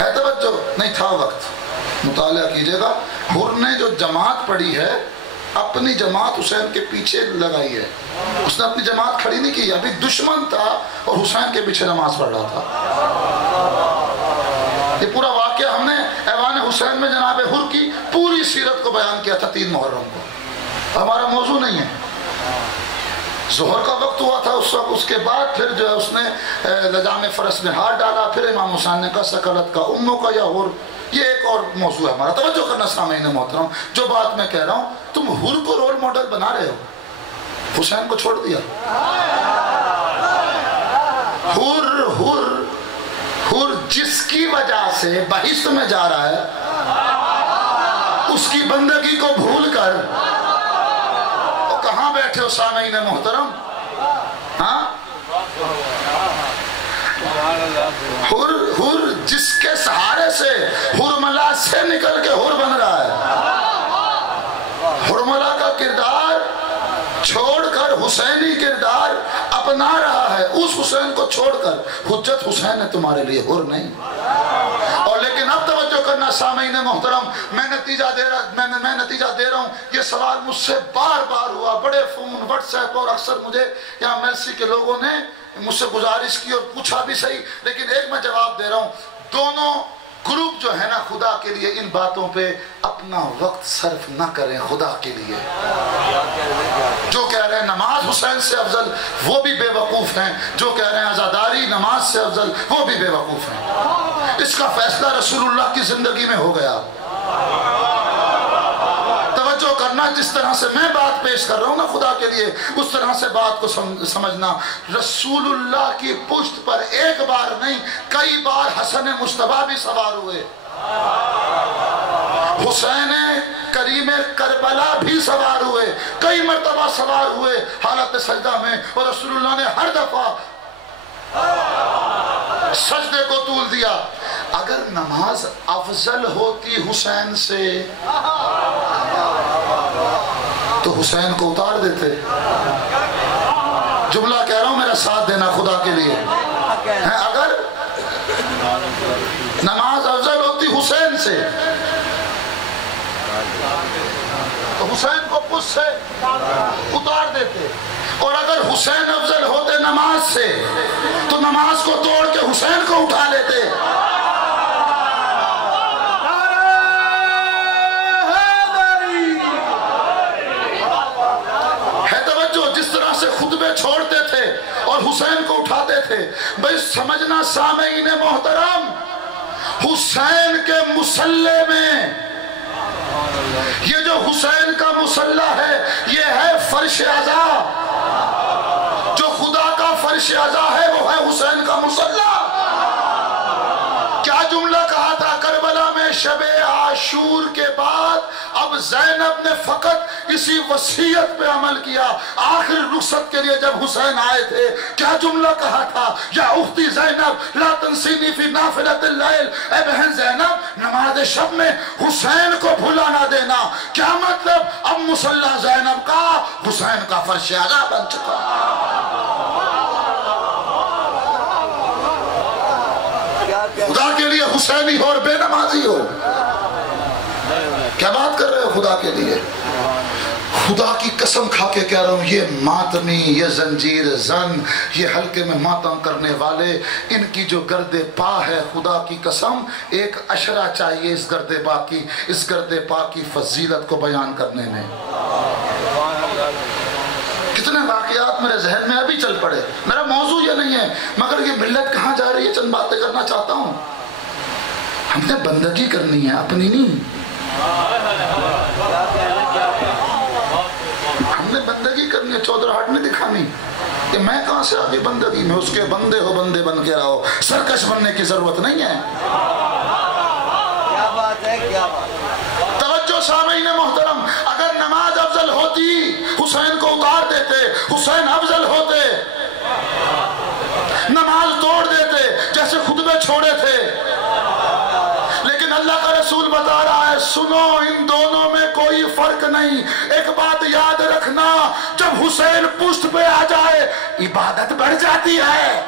ہے توجہ؟ نہیں تھا وقت، مطالعہ کیجئے گا۔ حر نے جو جماعت پڑھی ہے، اپنی جماعت حسین کے پیچھے لگائی ہے، اس نے اپنی جماعت کھڑی نہیں کی، ابھی دشمن تھا اور حسین کے پیچھے نماز پڑھ رہا تھا۔ یہ پورا واقعہ ہم نے ایوان حسین میں جناب حر کی پوری سیرت کو بیان کیا تھا 3 محرم کو، ہمارا موضوع نہیں ہے۔ ظہر کا وقت ہوا تھا اس وقت، اس کے بعد پھر جو ہے اس نے لجام فرس میں ہاتھ ڈالا، پھر امام حسین نے کہا سکلت کا اموں کا یا حر، یہ ایک اور موضوع ہے ہمارا۔ توجہ کرنا سامعین محترم، جو بات میں کہہ رہا ہوں، تم حر کو رول ماڈل بنا رہے ہو، حسین کو چھوڑ دیا۔ حر جس کی وجہ سے بہشت میں جا رہا ہے، اس کی بندگی کو بھول کر کہاں بیٹھے ہو سامعین محترم؟ ہاں، حر جس کے سہارے سے حرملہ سے نکل کے حر بن رہا ہے، حرملہ کا کردار چھوڑ کر حسینی کردار اپنا رہا ہے، اس حسین کو چھوڑ کر حجت حسین ہے تمہارے لیے، حر نہیں۔ اور لیکن اب توجہ کرنا سامعین محترم، میں نتیجہ دے رہا ہوں، یہ سوال مجھ سے بار بار ہوا، بڑے فون، واٹس ایپ اور اکثر مجھے یہاں میلسی کے لوگوں نے مجھ سے گزارش کی اور پوچھا بھی صحیح، لیکن ایک میں جواب دے رہا ہوں، دونوں گروپ جو ہے نا خدا کے لیے ان باتوں پہ اپنا وقت صرف نہ کریں خدا کے لیے۔ جو کہہ رہے ہیں نماز حسین سے افضل، وہ بھی بے وقوف ہیں، جو کہہ رہے ہیں عزاداری نماز سے افضل، وہ بھی بے وقوف ہیں۔ اس کا فیصلہ رسول اللہ کی زندگی میں ہو گیا۔ توجہ کرنا، جس طرح سے میں بات پیش کر رہا ہوں نا خدا کے لیے، اس طرح سے بات کو سمجھنا۔ رسول اللہ کی پشت پر ایک بار نہیں، کئی بار حسن مصطفیٰ بھی سوار ہوئے، حسین کریم کربلا بھی سوار ہوئے، کئی مرتبہ سوار ہوئے حالت سجدہ میں، اور رسول اللہ نے ہر دفعہ سجدے کو طول دیا۔ اگر نماز افضل ہوتی حسین سے تو حسین کو اتار دیتے۔ جملہ کہہ رہا ہوں، میرا ساتھ دینا خدا کے لیے۔ اگر نماز افضل ہوتی حسین سے تو حسین کو پشت سے اتار دیتے، اور اگر حسین افضل ہوتے نماز سے تو نماز کو توڑ کے حسین کو اٹھا لیتے۔ ہے توجہ؟ جس طرح سے خطبے چھوڑتے تھے اور حسین کو اٹھاتے تھے، بھئی سمجھنا سامعین محترم، حسین کے مصلی میں، یہ جو حسین کا مصلی ہے یہ ہے فرش عزا، جو خدا کا فرش عزا ہے وہ ہے حسین کا مصلی۔ کیا جملہ کہا تھا کربلا میں شب شور کے بعد اب زینب نے فقط اسی وصیت پہ عمل کیا. آخر رخصت کے لیے جب حسین آئے تھے کیا جملہ کہا تھا؟ یا اختی زینب لا تنسینی فی نافلۃ اللیل، اے بہن زینب نماز شب میں حسین کو بھلا نہ دینا. کیا مطلب؟ اب مصلی زینب کا حسین کا فرش اعلیٰ بن چکا. خدا کے لیے حسینی ہو اور بے نمازی ہو. کیا بات کر رہے ہو خدا کے لیے؟ خدا کی قسم کھا کے کہہ رہا ہوں، یہ ماتمی، یہ زنجیر زن، یہ حلقے میں ماتم کرنے والے، ان کی جو گرد پا ہے، خدا کی قسم ایک اشرہ چاہیے اس گرد پا کی، اس گرد پا کی فضیلت کو بیان کرنے میں. کتنے واقعات میرے ذہن میں ابھی چل پڑے. میرا موضوع یہ نہیں ہے، مگر یہ ملت کہاں جا رہی ہے چند باتیں کرنا چاہتا ہوں. ہم نے بندگی کرنی ہے، اپنی نہیں. ہم نے بندگی کرنی ہے، چودراہٹ نہیں دکھانی کہ میں کہاں سے آگے بندگی میں. اس کے بندے ہو، بندے بن کے رہو، سرکش بننے کی ضرورت نہیں ہے. کیا بات ہے، کیا بات. توجہ سامعین محترم، اگر نماز افضل ہوتی حسین کو اتار دیتے، حسین افضل ہوتے، نماز توڑ دیتے جیسے خطبے چھوڑے تھے. لیکن اللہ کا رسول بتا رہا ہے سنو ان دونوں میں کوئی فرق نہیں. ایک بات یاد رکھنا، جب حسین پشت پہ آ جائے عبادت بڑھ جاتی ہے،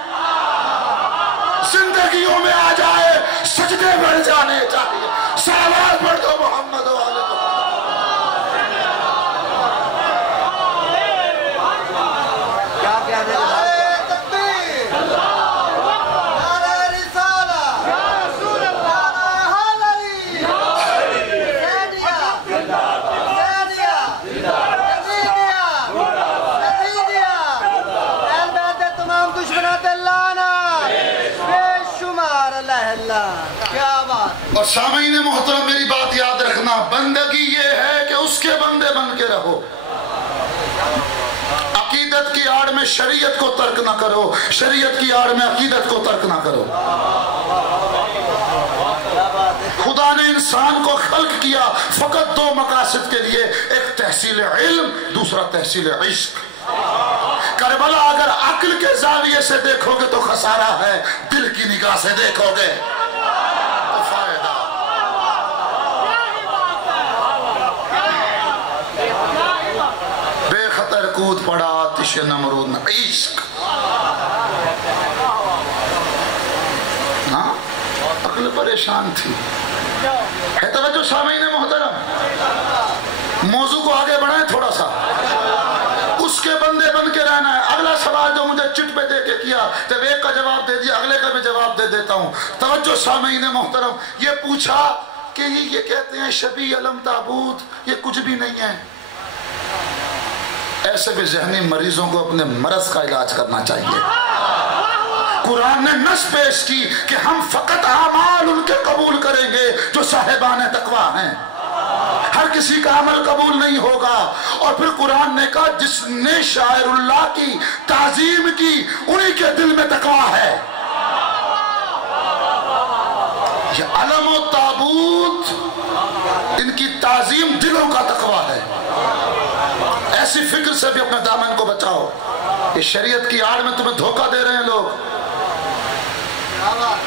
زندگیوں میں آ جائے سجدے بڑھ جانے چاہیے. صلوات پڑھ دو محمد و آل محمد. کیا کیا دے اور سامعین محترم میری بات یاد رکھنا، بندگی یہ ہے کہ اس کے بندے بن کے رہو. عقیدت کی آڑ میں شریعت کو ترک نہ کرو، شریعت کی آڑ میں عقیدت کو ترک نہ کرو. خدا نے انسان کو خلق کیا فقط دو مقاصد کے لیے، ایک تحصیل علم، دوسرا تحصیل عشق. کربلا اگر عقل کے زاویے سے دیکھو گے تو خسارہ ہے، دل کی نگاہ سے دیکھو گے تو فائدہ. بے خطر کود پڑا آتش نمرود میں عشق. ہاں عقل پریشان تھی. ہے توجہ سامعین محترم، موضوع کو آگے بڑھائیں تھوڑا سا. اس کے بندے بن کے رہنا ہے. اگلا سوال جو مجھے چٹ پہ دے کے کیا، جب ایک کا جواب دے دیا اگلے کا بھی جواب دے دیتا ہوں. توجہ سامعین محترم، یہ پوچھا کہ یہ کہتے ہیں شبیہ علم تابوت، یہ کچھ بھی نہیں ہے. ایسے بھی ذہنی مریضوں کو اپنے مرض کا علاج کرنا چاہیے. قرآن نے نص پیش کی کہ ہم فقط اعمال ان کے قبول کریں گے جو صاحبان تقویٰ ہیں، ہر کسی کا عمل قبول نہیں ہوگا. اور پھر قرآن نے کہا جس نے شاعر اللہ کی تعظیم کی انہی کے دل میں تقویٰ ہے. یہ علم و تابوت ان کی تعظیم دلوں کا تقویٰ ہے. ایسی فکر سے بھی اپنے دامن کو بچاؤ. یہ شریعت کی آڑ میں تمہیں دھوکہ دے رہے ہیں لوگ.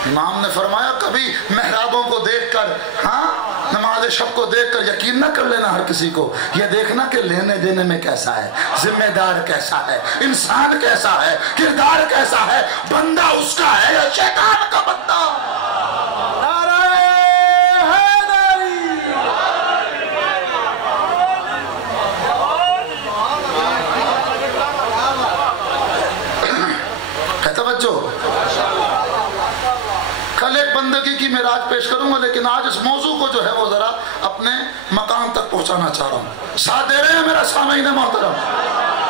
امام نے فرمایا کبھی محرابوں کو دیکھ کر، ہاں نماز شب کو دیکھ کر یقین نہ کر لینا ہر کسی کو. یہ دیکھنا کہ لینے دینے میں کیسا ہے، ذمہ دار کیسا ہے، انسان کیسا ہے، کردار کیسا ہے، بندہ اس کا ہے یا شیطان کا بندہ. کل ایک بندگی کی معراج پیش کروں گا، لیکن آج اس موضوع کو جو ہے وہ ذرا اپنے مقام تک پہنچانا چاہ رہا ہوں. ساتھ دے رہے ہیں میرا سامعین محترم؟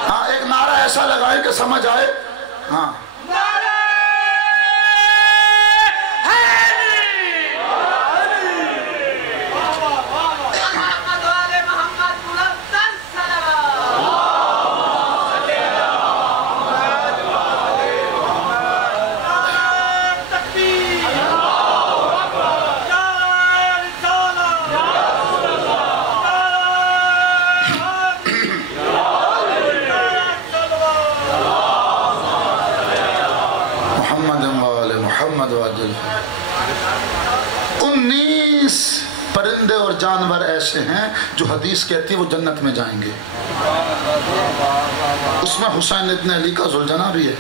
ہاں ایک نعرہ ایسا لگائے کہ سمجھ آئے. ہاں اور جانور ایسے ہیں جو حدیث کہتی ہے وہ جنت میں جائیں گے. اس میں حسین ابن علی کا ذوالجناح بھی ہے.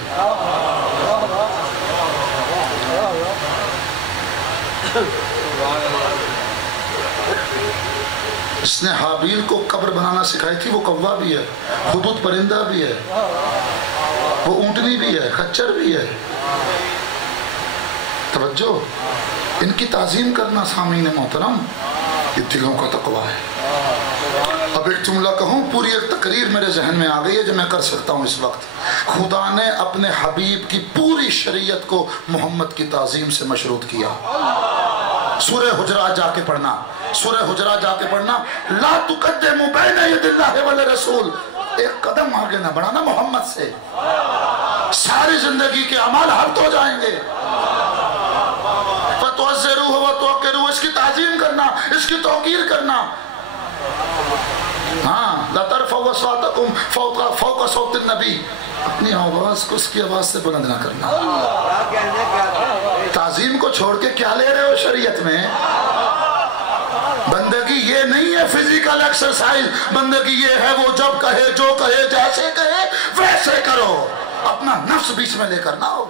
اس نے حابیل کو قبر بنانا سکھائی تھی، وہ کوا بھی ہے، خدود پرندہ بھی ہے، وہ اونٹنی بھی ہے، خچر بھی ہے. توجہ، ان کی تعظیم کرنا سامعین محترم یہ دلوں کا تقویٰ ہے. اب ایک جملہ کہوں، پوری ایک تقریر میرے ذہن میں آ گئی ہے جو میں کر سکتا ہوں اس وقت. خدا نے اپنے حبیب کی پوری شریعت کو محمد کی تعظیم سے مشروط کیا. سورہ حجرات جا کے پڑھنا، سورہ حجرات جا کے پڑھنا. لا تقدموا بین ید اللہ والرسول، ایک قدم آگے نہ بڑھانا محمد سے، ساری زندگی کے اعمال ہبط ہو جائیں گے. فتعزروہ وتوقروہ، اس کی تعظیم کرنا، اس کی توقیر کرنا. ہاں، لا ترفعوا اصواتکم فوق صوت النبی، اپنی آواز کو اس کی آواز سے بلند نہ کرنا. تعظیم کو چھوڑ کے کیا لے رہے ہو شریعت میں؟ بندگی یہ نہیں ہے فزیکل ایکسرسائز، بندگی یہ ہے وہ جب کہے، جو کہے، جیسے کہے ویسے کرو. اپنا نفس بیچ میں لے کر نہ ہو.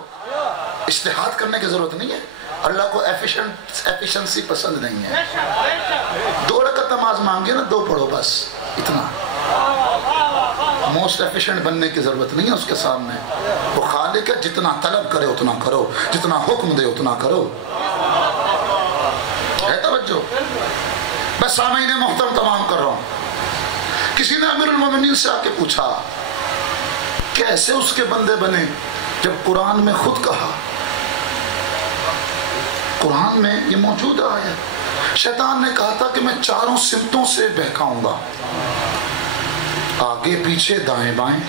اجتہاد کرنے کی ضرورت نہیں ہے. اللہ کو ایفیشنسی پسند نہیں ہے. 2 رکعت نماز مانگے نا، 2 پڑھو بس، اتنا. موسٹ ایفیشنٹ بننے کی ضرورت نہیں ہے اس کے سامنے. وہ خالق ہے، جتنا طلب کرے اتنا کرو، جتنا حکم دے اتنا کرو. ہے توجہ؟ بس سامعین محترم تمام کر رہا ہوں. کسی نے امیر المومنین سے آ کے پوچھا کیسے اس کے بندے بنے جب قرآن میں خود کہا، قرآن میں یہ موجود ہے. شیطان نے کہا تھا کہ میں 4 سمتوں سے بہکاؤں گا، آگے پیچھے دائیں بائیں،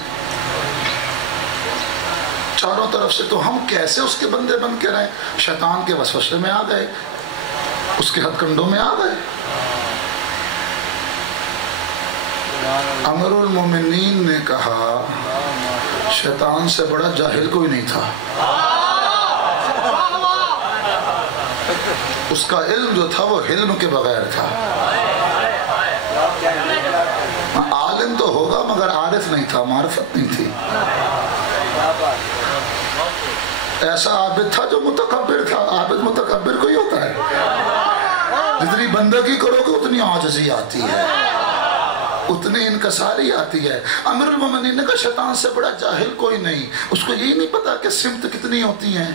چاروں طرف سے. تو ہم کیسے اس کے بندے بن کے رہے؟ شیطان کے وسوسے میں آ گئے، اس کے ہتھ کنڈوں میں آ گئے. امیر المومنین نے کہا شیطان سے بڑا جاہل کوئی نہیں تھا. اس کا علم جو تھا وہ علم کے بغیر تھا. عالم تو ہوگا مگر عارف نہیں تھا، معرفت نہیں تھی. ایسا عابد تھا جو متکبر تھا. عابد متکبر کوئی ہوتا ہے؟ جتنی بندگی کرو گے اتنی عاجزی آتی ہے، اتنی انکساری آتی ہے. امیر المومنین نے کہا شیطان سے بڑا جاہل کوئی نہیں. اس کو یہی نہیں پتا کہ سمت کتنی ہوتی ہیں.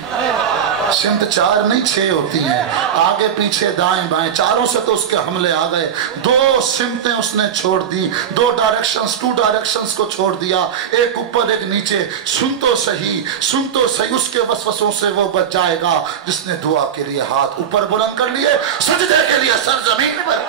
سمت 4 نہیں 6 ہوتی ہیں، آگے پیچھے دائیں بائیں، چاروں سے تو اس کے حملے آ گئے. 2 سمتیں اس نے چھوڑ دی، 2 ڈائریکشنز کو چھوڑ دیا، ایک اوپر ایک نیچے. سن تو صحیح، سن تو صحیح، اس کے وسوسوں سے وہ بچ جائے گا جس نے دعا کے لیے ہاتھ اوپر بلند کر لیے، سجدے کے لیے سر زمین پر.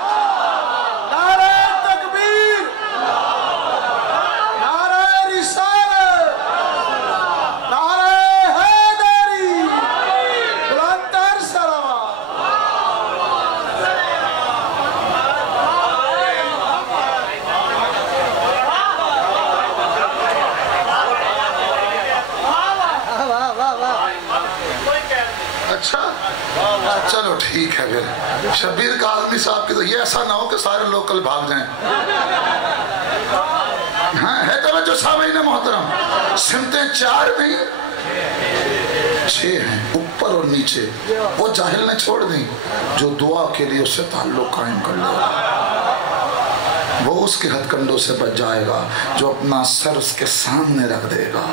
چلو ٹھیک ہے پھر. شبیر کاظمی صاحب کی تو یہ ایسا نہ ہو کہ سارے لوگ کل بھاگ جائیں. ہاں ہے توجہ سامعین محترم. سمتیں 4 نہیں 6 ہیں، اوپر اور نیچے. وہ جاہل نے چھوڑ دیں جو دعا کے لیے اس سے تعلق قائم کر لے گا، وہ اس کے ہتھ کنڈوں سے بچ جائے گا. جو اپنا سر اس کے سامنے رکھ دے گا،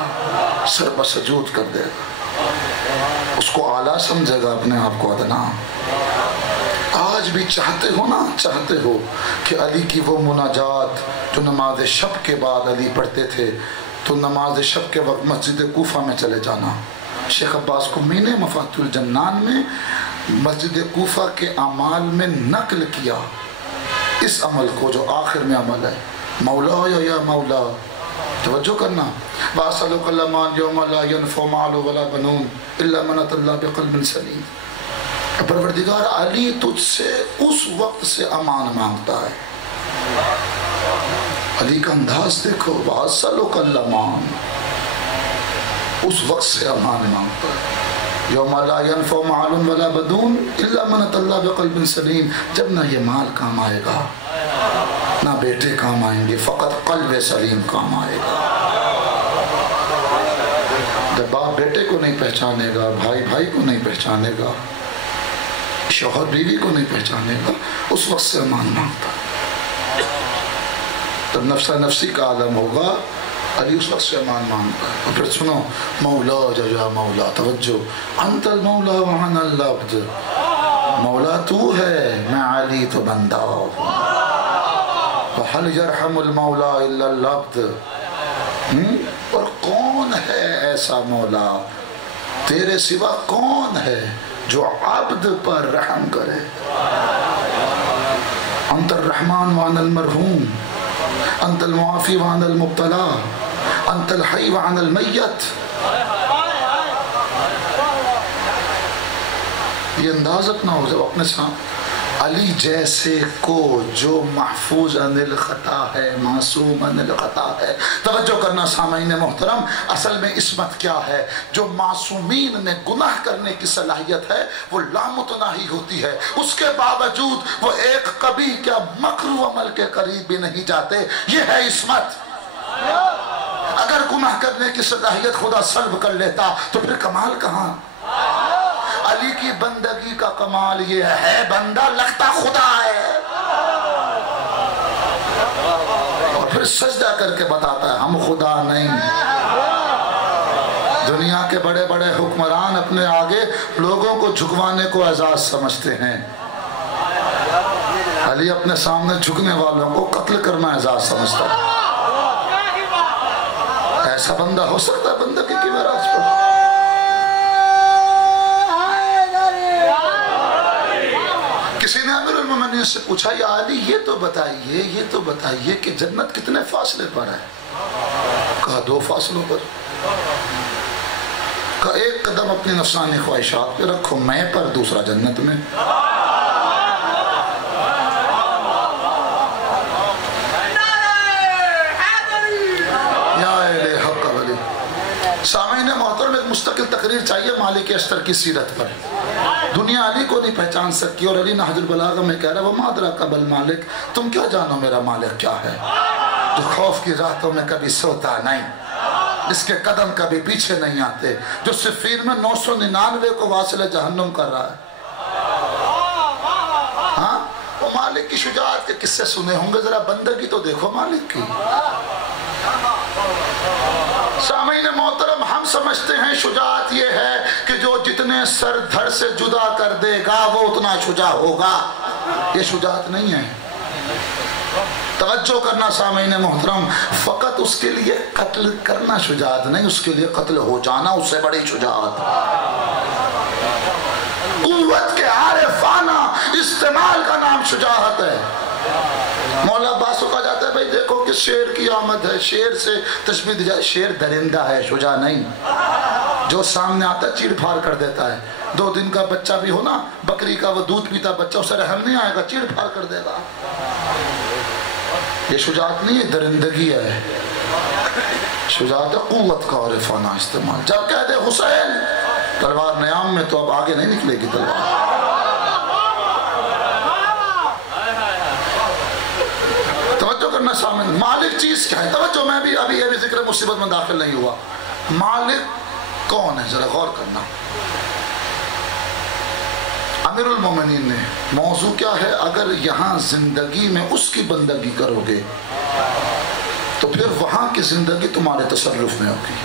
سر بسجود کر دے گا، اس کو اعلیٰ سمجھے گا، اپنے آپ کو ادنا. آج بھی چاہتے ہو نا، چاہتے ہو کہ علی کی وہ مناجات جو نماز شب کے بعد علی پڑھتے تھے، تو نماز شب کے وقت مسجد کوفہ میں چلے جانا. شیخ عباس قمی نے مفاتیح الجنان میں مسجد کوفہ کے اعمال میں نقل کیا اس عمل کو جو آخر میں عمل ہے. مولا یا مولا، توجہ کرنا. وَأَسْأَلُكَ اللَّهَ يَوْمَ لَا يَنْفَعُ مَالٌ وَلَا بَنُونَ إِلَّا مَنْ أَتَى اللَّهَ بِقَلْبٍ سَلِيمٍ. پروردگار علی تجھ سے اس وقت سے امان مانگتا ہے. علی کا انداز دیکھو، وَأَسْأَلُكَ اللَّهَ، اس وقت سے امان مانگتا ہے. یوم لا ینفع مال ولا بنون الا من اتى الله بقلب سلیم. جب نہ یہ مال کام آئے گا نہ بیٹے کام آئیں گے، فقط قلب سلیم کام آئے گا. جب باپ بیٹے کو نہیں پہچانے گا، بھائی بھائی کو نہیں پہچانے گا، شوہر بیوی کو نہیں پہچانے گا، اس وقت سے امان مانگتا. جب نفسہ نفسی کا عالم ہوگا علی اس وقت سے امان مانگتا ہے. اور پھر سنو، مولا جا مولا، توجہ، انت المولا وعن العبد، مولا تو ہے میں علی تو بندہ ہوں. وَحَلْ يَرْحَمُ الْمَوْلَى إِلَّا الْعَبْدِ، اور کون ہے ایسا مولا تیرے سوا، کون ہے جو عبد پر رحم کرے. انت الرحمن وعن المرحوم، انت المعافی وعن المبتلا، انت الحی وعن المیت. یہ انداز اپنا ہو جب اپنے سامنے علی جیسے کو جو محفوظ عن الخطا ہے، معصوم عن الخطا ہے. توجہ کرنا سامعین محترم، اصل میں عصمت کیا ہے؟ جو معصومین میں گناہ کرنے کی صلاحیت ہے وہ لامتناہی ہوتی ہے، اس کے باوجود وہ ایک قبیح کیا مکروہ عمل کے قریب بھی نہیں جاتے. یہ ہے عصمت. اگر گناہ کرنے کی صلاحیت خدا سلب کر لیتا تو پھر کمال کہاں؟ علی کی بندگی کا کمال یہ ہے بندہ لگتا خدا ہے، اور پھر سجدہ کر کے بتاتا ہے ہم خدا نہیں. دنیا کے بڑے بڑے حکمران اپنے آگے لوگوں کو جھکوانے کو اعزاز سمجھتے ہیں، علی اپنے سامنے جھکنے والوں کو قتل کرنا اعزاز سمجھتا ہے. ایسا بندہ ہو سکتا ہے بندگی کی معراج پر؟ کسی نے امیر المومنین سے پوچھا یا علی یہ تو بتائیے کہ جنت کتنے فاصلے پر ہے؟ کہا 2 فاصلوں پر. کہا ایک قدم اپنی نفسانی خواہشات پہ رکھو میں پر، دوسرا جنت میں. سامعین محترم، ایک مستقل تقریر چاہیے مالک اشتر کی سیرت پر. دنیا علی کو نہیں پہچان سکتی، اور علی نہج البلاغہ میں کہہ رہا ہے وَمَا أَدْرَاكَ بَالْمَالِكِ، تم کیا جانو میرا مالک کیا ہے؟ جو خوف کی راتوں میں کبھی سوتا نہیں، جس کے قدم کبھی پیچھے نہیں آتے، جو صفین میں 999 کو واصل جہنم کر رہا ہے. ہاں، وہ مالک کی شجاعت کے قصے سنے ہوں گے، ذرا بندگی تو دیکھو مالک کی. سامعین محترم، ہم سمجھتے ہیں شجاعت یہ ہے کہ جو جتنے سر دھڑ سے جدا کر دے گا وہ اتنا شجاع ہوگا. یہ شجاعت نہیں ہے. توجہ کرنا سامعین محترم، فقط اس کے لیے قتل کرنا شجاعت نہیں، اس کے لیے قتل ہو جانا اس سے بڑی شجاعت. قوت کے عارفانہ استعمال کا نام شجاعت ہے. مولا عباس کو کہا جاتا ہے بھائی دیکھو کہ شیر کی آمد ہے، شیر سے تشبیہ دی جائے، شیر درندہ ہے، شجاع نہیں. جو سامنے آتا ہے چیڑ پھاڑ کر دیتا ہے. 2 دن کا بچہ بھی ہو نا، بکری کا وہ دودھ پیتا بچہ، اسے رحم نہیں آئے گا، چیڑ پھاڑ کر دے گا. یہ شجاعت نہیں ہے، درندگی ہے. شجاعت ہے قوت کا عارفانہ استعمال. جب کہہ دے حسین تلوار نیام میں تو اب آگے نہیں نکلے گی تلوار. کرنا سامنے مالک چیز کیا ہے؟ توجہ، میں بھی ابھی ذکر مصیبت میں داخل نہیں ہوا. مالک کون ہے ذرا غور کرنا. امیر المومنین نے موضوع کیا ہے؟ اگر یہاں زندگی میں اس کی بندگی کرو گے تو پھر وہاں کی زندگی تمہارے تصرف میں ہوگی،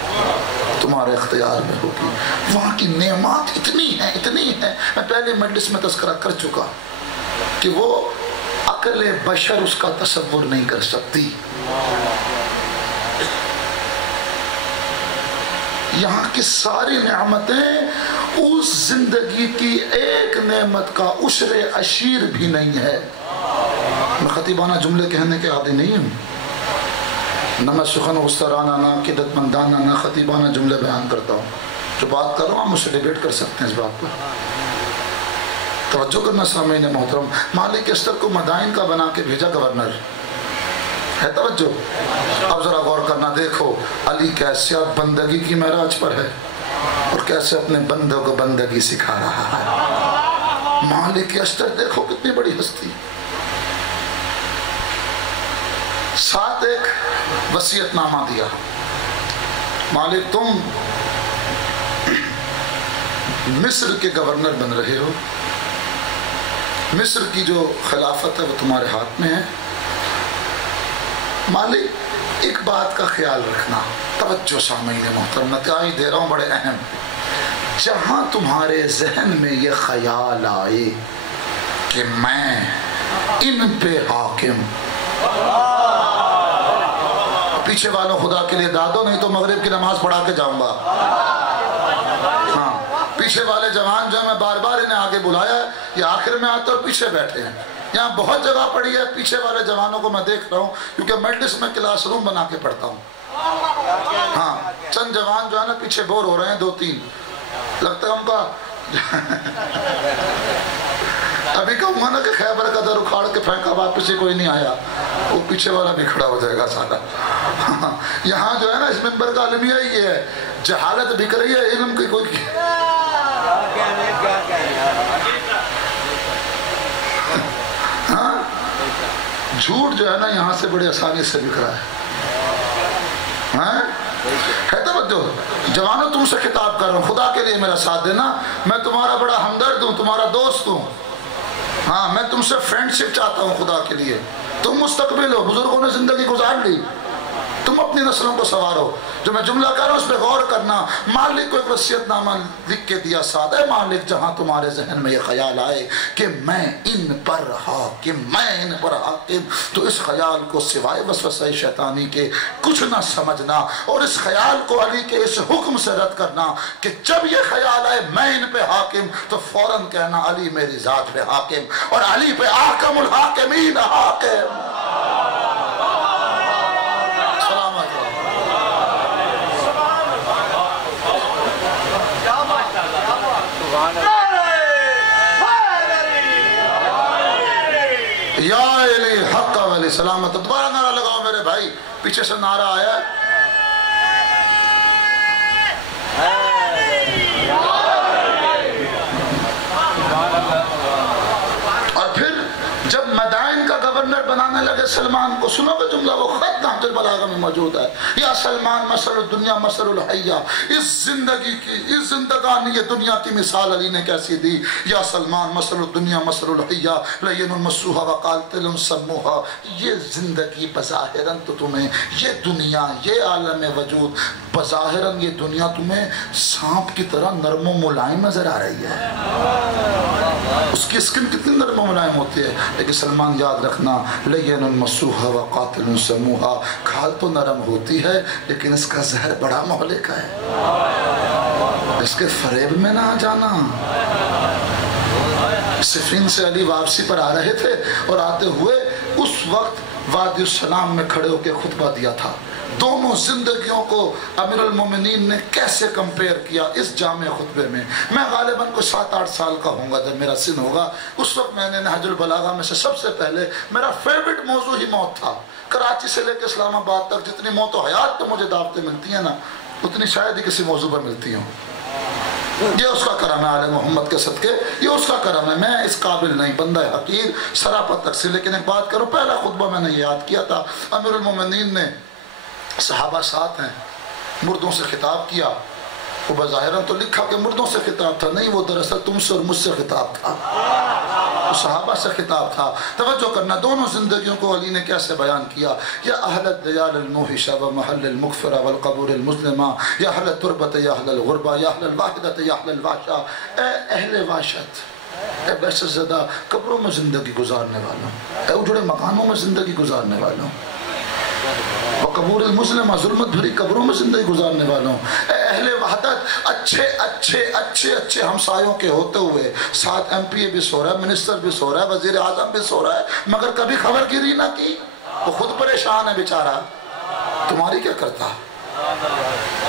تمہارے اختیار میں ہوگی. وہاں کی نعمات اتنی ہیں. میں پہلے مجلس میں تذکرہ کر چکا کہ وہ عقل بشر اس کا تصور نہیں کر سکتی. یہاں کی ساری نعمتیں اس زندگی کی ایک نعمت کا عشر عشیر بھی نہیں ہے. میں خطیبانہ جملے کہنے کے عادی نہیں ہوں، نہ میں سخن استرانہ نہ عقیدت مندانہ نہ خطیبانہ جملے بیان کرتا ہوں. جو بات کر رہا ہوں ہم اس سے ڈیبیٹ کر سکتے ہیں اس بات پر. توجہ کرنا سامعین محترم، مالک اشتر کو مدائن کا بنا کے بھیجا گورنر ہے. توجہ اب ذرا غور کرنا، دیکھو علی کیسے اب بندگی کی معراج پر ہے. اور کیسے اپنے بندوں کو بندگی سکھا رہا ہے۔ مالک اشتر دیکھو کتنی بڑی ہستی، ساتھ ایک وصیت نامہ دیا، مالک تم مصر کے گورنر بن رہے ہو، مصر کی جو خلافت ہے وہ تمہارے ہاتھ میں ہے، مالک ایک بات کا خیال رکھنا، توجہ سامعین محترم، نتائج دے رہا ہوں بڑے اہم، جہاں تمہارے ذہن میں یہ خیال آئے کہ میں ان پہ حاکم، پیچھے والوں خدا کے لیے دادو، نہیں تو مغرب کی نماز پڑھا کے جاؤں گا۔ ہاں پیچھے والے جوان جو میں بار بار انہیں آگے بلایا ہے، یہ آخر میں آتے اور پیچھے بیٹھے ہیں، یہاں بہت جگہ پڑی ہے، پیچھے والے جوانوں کو میں دیکھ رہا ہوں کیونکہ میڈس میں کلاس روم بنا کے پڑھتا ہوں۔ ہاں چند جوان جو ہے نا پیچھے بور ہو رہے ہیں، 2-3 لگتا ہے ان کا ابھی کہوں گا نا کہ خیبر کا در اکھاڑ کے پھینکا واپس ہی کوئی نہیں آیا، وہ پیچھے والا بھی کھڑا ہو جائے گا سارا۔ یہاں جو ہے نا اس منبر کا المیہ یہ ہے، جہالت بک رہی ہے، علم کی کوئی ہاں جھوٹ جو ہے نا یہاں سے بڑی آسانی سے بک رہا ہے۔ ہے توجہ جوانوں، تم سے خطاب کر رہا ہوں، خدا کے لیے میرا ساتھ دینا، میں تمہارا بڑا ہمدرد ہوں، تمہارا دوست ہوں، ہاں میں تم سے فرینڈشپ چاہتا ہوں خدا کے لیے، تم مستقبل ہو، بزرگوں نے زندگی گزار لی، تم اپنی نسلوں کو سوارو، جو میں جملہ کہہ رہا ہوں اس پہ غور کرنا۔ مالک کو ایک وصیت نامہ لکھ کے دیا ساتھ، اے مالک جہاں تمہارے ذہن میں یہ خیال آئے کہ میں ان پر حاکم، تو اس خیال کو سوائے وسوسہ شیطانی کے کچھ نہ سمجھنا، اور اس خیال کو علی کے اس حکم سے رد کرنا کہ جب یہ خیال آئے میں ان پہ حاکم، تو فوراً کہنا علی میری ذات پہ حاکم، اور علی پہ احکم الحاکمین حاکم۔ یا علی حق علی سلامت، دوبارہ نعرہ لگاؤ میرے بھائی، پیچھے سے نعرہ آیا ہے، اور پھر جب مدائن کا گورنر بنانے لگے سلمان کو، سنو گے جملہ وہ خط نہج البلاغہ میں موجود ہے، یا سلمان مثل الدنیا مثل الحیہ، اس زندگی کی، اس زندگانی یہ دنیا کی مثال علی نے کیسی دی، یا سلمان مثل الدنیا مثل الحیہ لین مسوہا وقاتل سموہا، یہ زندگی بظاہراً تو تمہیں، یہ دنیا، یہ عالم وجود بظاہراً یہ دنیا تمہیں سانپ کی طرح نرم و ملائم نظر آ رہی ہے، اس کی اسکن کتنی نرم و ملائم ہوتی ہے، لیکن سلمان یاد رکھنا لین مسوہا وقاتل سموہا، کھال تو نرم ہوتی ہے لیکن اس کا زہر بڑا مہلک ہے، اس کے فریب میں نہ جانا۔ صفین سے علی واپسی پر آ رہے تھے اور آتے ہوئے اس وقت وادی السلام میں کھڑے ہو کے خطبہ دیا تھا، دونوں زندگیوں کو امیر المومنین نے کیسے کمپیئر کیا اس جامع خطبے میں۔ میں غالباً کوئی 7-8 سال کا ہوں گا جب میرا سن ہوگا، اس وقت میں نے نہج البلاغہ میں سے سب سے پہلے میرا فیوریٹ موضوع ہی موت تھا، کراچی سے لے کے اسلام آباد تک جتنی موت و حیات تو مجھے دعوتیں ملتی ہیں نا، اتنی شاید ہی کسی موضوع پر ملتی ہوں۔ یہ اس کا کرم ہے آل محمد کے صدقے، یہ اس کا کرم ہے، میں اس قابل نہیں، بندہ حقیر سراپت تقصیر۔ لیکن ایک بات کروں، پہلا خطبہ میں نے یاد کیا تھا، امیر المومنین نے صحابہ ساتھ ہیں، مردوں سے خطاب کیا، وہ بظاہراً تو لکھا کہ مردوں سے خطاب تھا، نہیں وہ دراصل تم سے اور مجھ سے خطاب تھا، وہ صحابہ سے خطاب تھا۔ توجہ کرنا، دونوں زندگیوں کو علی نے کیسے بیان کیا، یا اہل الدیار الموحشہ و محل المغفرہ والقبور المظلمہ، یا اہل التربت یا اہل الغربہ، یا اہل الواحدت یا اہل الوحشہ، اے اہل وحشت، اے بحثت زدہ قبروں میں زندگی گزارنے والوں، اے اجڑے مکانوں میں زندگی گزارنے والوں، قبور المسلمہ ظلمت بھری قبروں میں زندگی گزارنے والوں، اے اہل وحدت، اچھے اچھے اچھے اچھے ہمسایوں کے ہوتے ہوئے، ساتھ ایم پی اے بھی سو رہا ہے، منسٹر بھی سو رہا ہے، وزیر اعظم بھی سو رہا ہے، مگر کبھی خبر گیری نہ کی، وہ خود پریشان ہے بیچارہ، تمہاری کیا کرتا؟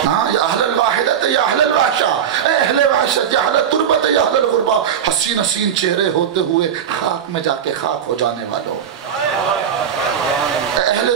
ہاں، یا اہل الواحدت یا اہل الوحشہ، اے اہل وحشت یا اہل التربت یا اہل الغربہ، حسین حسین چہرے ہوتے ہوئے خاک میں جا کے خاک ہو جانے والوں، اہل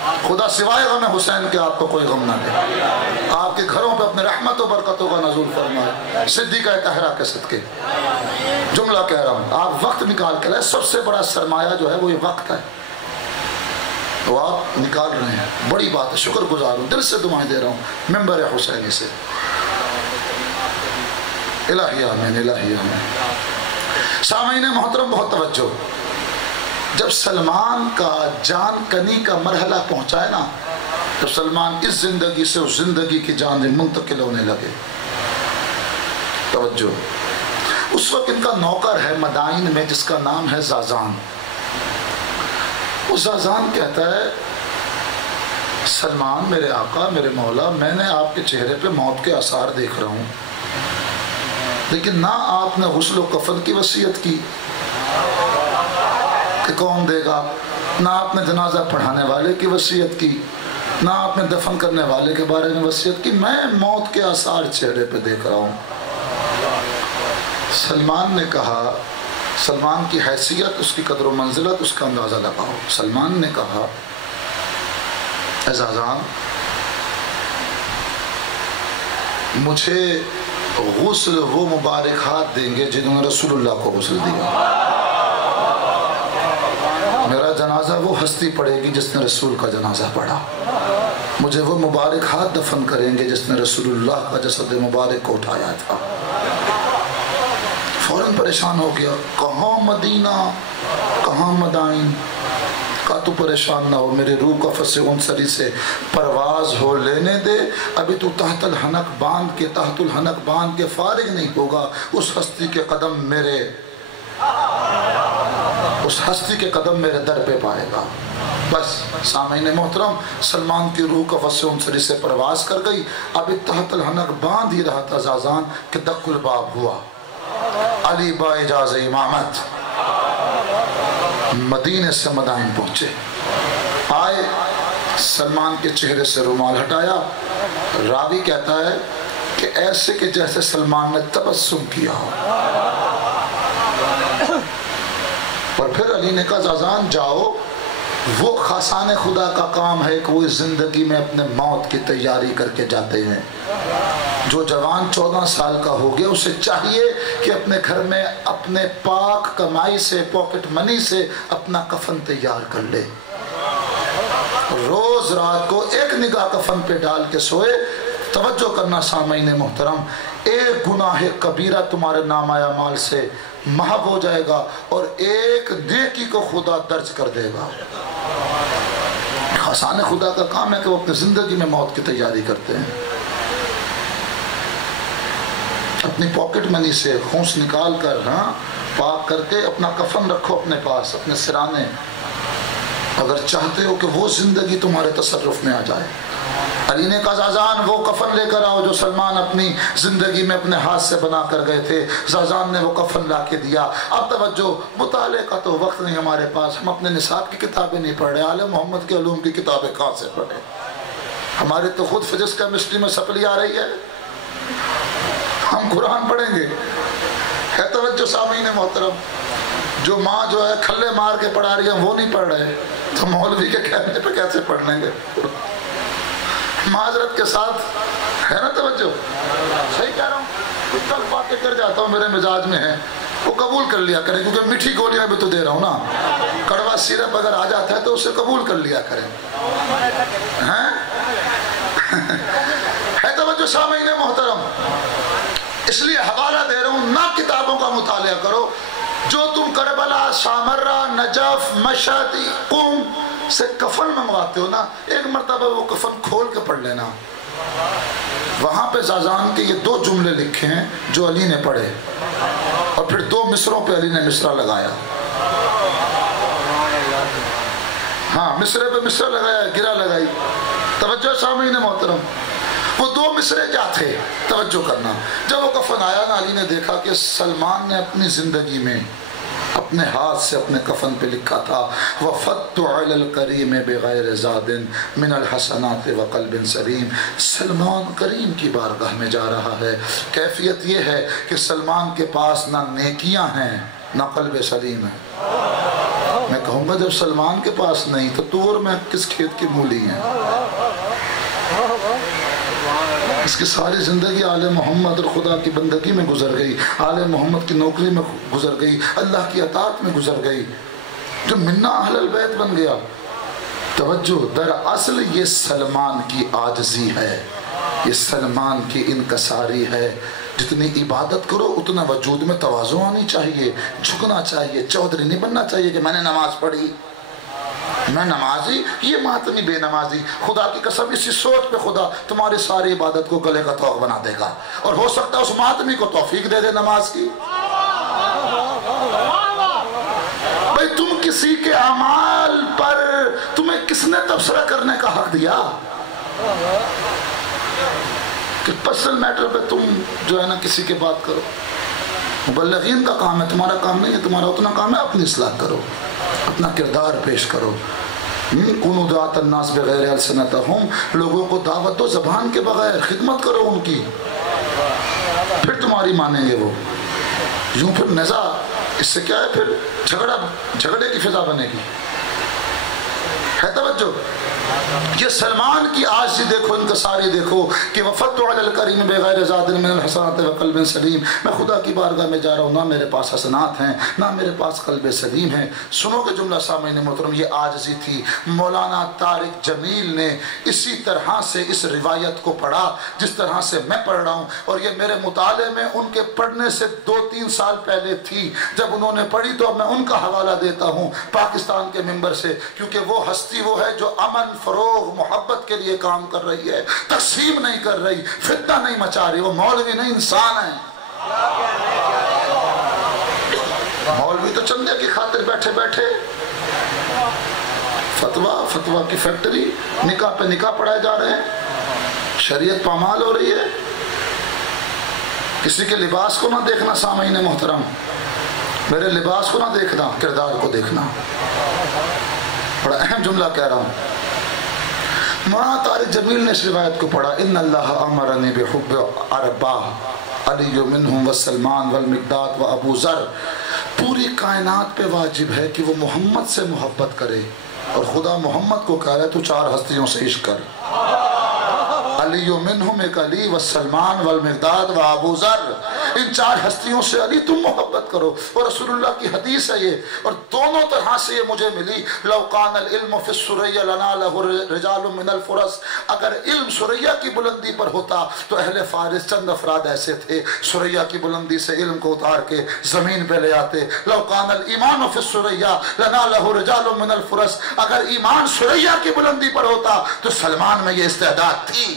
خدا سوائے غم حسین کے آپ کو کوئی غم نہ دے، آپ کے گھروں پہ اپنے رحمت و برکتوں کا نزول فرمائے۔ صدیقہ طاہرہ کے صدقے جملہ کہہ رہا ہوں، آپ وقت نکال کے لائے، سب سے بڑا سرمایہ جو ہے وہ یہ وقت ہے، تو آپ نکال رہے ہیں، بڑی بات ہے، شکر گزار ہوں، دل سے دعائیں دے رہا ہوں منبر حسینی سے۔ الہی آمین، الہی آمین۔ سامعین محترم بہت توجہ، جب سلمان کا جان کنی کا مرحلہ پہنچا ہے نا، جب سلمان اس زندگی سے اس زندگی کی جان میں منتقل ہونے لگے، توجہ، اس وقت ان کا نوکر ہے مدائن میں جس کا نام ہے زازان۔ وہ زازان کہتا ہے سلمان میرے آقا میرے مولا، میں نے آپ کے چہرے پہ موت کے آثار دیکھ رہا ہوں، لیکن نہ آپ نے غسل و کفن کی وصیت کی کہ کون دے گا، نہ آپ نے جنازہ پڑھانے والے کی وصیت کی، نہ آپ نے دفن کرنے والے کے بارے میں وصیت کی، میں موت کے آثار چہرے پہ دیکھ رہا ہوں۔ سلمان نے کہا، سلمان کی حیثیت، اس کی قدر و منزلت، اس کا اندازہ لگاؤ۔ سلمان نے کہا اے زازان، مجھے غسل وہ مبارک ہاتھ دیں گے جنہوں نے رسول اللہ کو غسل دیا، میرا جنازہ وہ ہستی پڑے گی جس نے رسول کا جنازہ پڑھا، مجھے وہ مبارک ہاتھ دفن کریں گے جس نے رسول اللہ کا جسد مبارک کو اٹھایا تھا۔ فوراً پریشان ہو گیا، کہاں مدینہ کہاں مدائن، کہا تو پریشان نہ ہو، میرے روح قفس سے انصری سے پرواز ہو لینے دے، ابھی تو تحت الحنک باندھ کے فارغ نہیں ہوگا، اس ہستی کے قدم میرے در پہ پائے گا۔ بس سامعین محترم، سلمان کی روح قفس سے انصری سے پرواز کر گئی، ابھی تحت الحنک باندھ ہی رہا تھا زازان کہ دق الباب ہوا، علی با اجاز امامت مدینے سے مدائن پہنچے، آئے، سلمان کے چہرے سے رومال ہٹایا، راوی کہتا ہے کہ ایسے کہ جیسے سلمان نے تبسم کیا ہو، اور پھر علی نے کہا زازان جاؤ، وہ خاصان خدا کا کام ہے کہ وہ اس زندگی میں اپنے موت کی تیاری کر کے جاتے ہیں۔ جو جوان 14 سال کا ہو گیا اسے چاہیے کہ اپنے گھر میں اپنے پاک کمائی سے، پاکٹ منی سے اپنا کفن تیار کر لے، روز رات کو ایک نگاہ کفن پہ ڈال کے سوئے۔ توجہ کرنا سامعین محترم، ایک گناہ کبیرہ تمہارے نامہ اعمال سے محو ہو جائے گا اور ایک نیکی کو خدا درج کر دے گا۔ خاصان خدا کا کام ہے کہ وہ اپنی زندگی میں موت کی تیاری کرتے ہیں، اپنی پاکٹ منی سے خونس نکال کر پاک کر کے اپنا کفن رکھو اپنے پاس، اپنے سرانے، اگر چاہتے ہو کہ وہ زندگی تمہارے تصرف میں آ جائے۔ علی نے کہا زازان وہ کفن لے کر آؤ جو سلمان اپنی زندگی میں اپنے ہاتھ سے بنا کر گئے تھے۔ زازان نے وہ کفن لا کے دیا۔ اب توجہ، مطالعے کا تو وقت نہیں ہمارے پاس، ہم اپنے نصاب کی کتابیں نہیں پڑھ رہے، آل محمد کے علوم کی کتابیں کہاں سے پڑھیں؟ ہماری تو خود فزکس کیمسٹری میں سپلی آ رہی ہے، ہم قرآن پڑھیں گے؟ ہے توجہ سامعین محترم، جو ماں جو ہے کھلے مار کے پڑھا رہی ہے وہ نہیں پڑھ رہے، تو مولوی کے کہنے پہ کیسے پڑھ لیں گے؟ معذرت کے ساتھ، ہے نا توجہ؟ صحیح کہہ رہا ہوں، کچھ تک باتیں کر جاتا ہوں میرے مزاج میں ہے، وہ قبول کر لیا کریں، کیونکہ میٹھی گولیاں بھی تو دے رہا ہوں نا، کڑوا سیرپ اگر آ جاتا ہے تو اسے قبول کر لیا کریں، ہے توجہ سامعین محترم؟ اس لیے حوالہ دے رہا ہوں، نہ کتابوں کا مطالعہ کرو، جو تم کربلا، سامرہ، نجف، مشہد، قم سے کفن منگواتے ہو نا، ایک مرتبہ وہ کفن کھول کے پڑھ لینا، وہاں پہ زازان کے یہ 2 جملے لکھے ہیں جو علی نے پڑھے، اور پھر 2 مصروں پہ علی نے مصرع لگایا، مصرے پہ مصرع لگایا، گرہ لگائی۔ توجہ سامعین محترم، وہ 2 مصرے کیا تھے؟ توجہ کرنا، جب وہ کفن آیا نا، علی نے دیکھا کہ سلمان نے اپنی زندگی میں اپنے ہاتھ سے اپنے کفن پہ لکھا تھا وَفَدْتُ عَلَى الْقَرِيمِ بِغَيْرِ زَادٍ مِنَ الْحَسَنَاتِ وَقَلْبٍ سَلِيمٍ۔ سلمان کریم کی بارگاہ میں جا رہا ہے، کیفیت یہ ہے کہ سلمان کے پاس نہ نیکیاں ہیں نہ قلب سلیم ہے۔ میں کہوں گا مگر جب سلمان کے پاس نہیں تو تو اور میں کس کھیت کی مولی ہیں؟ اس کی ساری زندگی آل محمد اور خدا کی بندگی میں گزر گئی، آل محمد کی نوکری میں گزر گئی، اللہ کی اطاعت میں گزر گئی، جو منا اہل البیت بن گیا۔ توجہ، دراصل یہ سلمان کی عاجزی ہے، یہ سلمان کی انکساری ہے۔ جتنی عبادت کرو اتنا وجود میں تواضع آنی چاہیے، جھکنا چاہیے، چودھری نہیں بننا چاہیے کہ میں نے نماز پڑھی، میں نمازی، یہ ماتمی بے نمازی۔ خدا کی قسم اسی سوچ پہ خدا تمہاری ساری عبادت کو گلے کا طوق بنا دے گا، اور ہو سکتا ہے اس ماتمی کو توفیق دے دے نماز کی۔ بھئی تم کسی کے اعمال پر تمہیں کس نے تبصرہ کرنے کا حق دیا کہ پرسنل میٹر پہ تم جو ہے نا کسی کے بات کرو؟ مبلغین کا کام ہے، تمہارا کام نہیں ہے، تمہارا اتنا کام ہے اپنی اصلاح کرو، اپنا کردار پیش کرو۔ کونوا دعاۃ الناس بغیر السنتہم، لوگوں کو دعوت دو زبان کے بغیر، خدمت کرو ان کی، پھر تمہاری مانیں گے وہ۔ یوں پھر نزاع، اس سے کیا ہے؟ پھر جھگڑے کی فضا بنے گی۔ ہے توجہ؟ یہ سلمان کی عاجزی دیکھو، انکساری دیکھو کہ وفدت علی الکریم بغیر زاد من الحسنات وقلب سلیم، میں خدا کی بارگاہ میں جا رہا ہوں، نہ میرے پاس حسنات ہیں نہ میرے پاس قلب سلیم ہے۔ سنو کہ جملہ سامعین محترم، یہ عاجزی تھی۔ مولانا طارق جمیل نے اسی طرح سے اس روایت کو پڑھا جس طرح سے میں پڑھ رہا ہوں، اور یہ میرے مطالعے میں ان کے پڑھنے سے 2-3 سال پہلے تھی۔ جب انہوں نے پڑھی تو میں ان کا حوالہ دیتا ہوں پاکستان کے ممبر سے، کیونکہ وہ ہستی وہ ہے جو امن، فروغ، محبت کے لیے کام کر رہی ہے، تقسیم نہیں کر رہی، فتنہ نہیں مچا رہی۔ وہ مولوی نہیں، انسان ہے۔ مولوی تو چندے کی خاطر بیٹھے بیٹھے فتویٰ کی فیکٹری، نکاح پہ نکاح پڑھائے جا رہے ہیں، شریعت پامال ہو رہی ہے۔ کسی کے لباس کو نہ دیکھنا سامعین محترم، میرے لباس کو نہ دیکھنا، کردار کو دیکھنا۔ بڑا اہم جملہ کہہ رہا ہوں۔ مولانا طارق جمیل نے اس روایت کو پڑھا، ان اللہ امرنی بحب اربعہ علی منہم وسلمان والمقداد و ابو ذر، پوری کائنات پہ واجب ہے کہ وہ محمد سے محبت کرے، اور خدا محمد کو کہہ رہا ہے تو 4 ہستیوں سے عشق کر۔ علی منہم، ایک علی، والسلمان والمقداد و ابو ذر، ان 4 ہستیوں سے علی تم محبت کرو۔ اور رسول اللہ کی حدیث ہے یہ، اور دونوں طرح سے یہ مجھے ملی۔ لو کان العلم فی الثریا لنالہ رجال من الفرس، اگر علم ثریا کی بلندی پر ہوتا تو اہل فارس چند افراد ایسے تھے ثریا کی بلندی سے علم کو اتار کے زمین پہ لے آتے۔ لو کان الایمان فی الثریا لنالہ رجال من الفرس، اگر ایمان ثریا کی بلندی پر ہوتا تو سلمان میں یہ استعداد تھی۔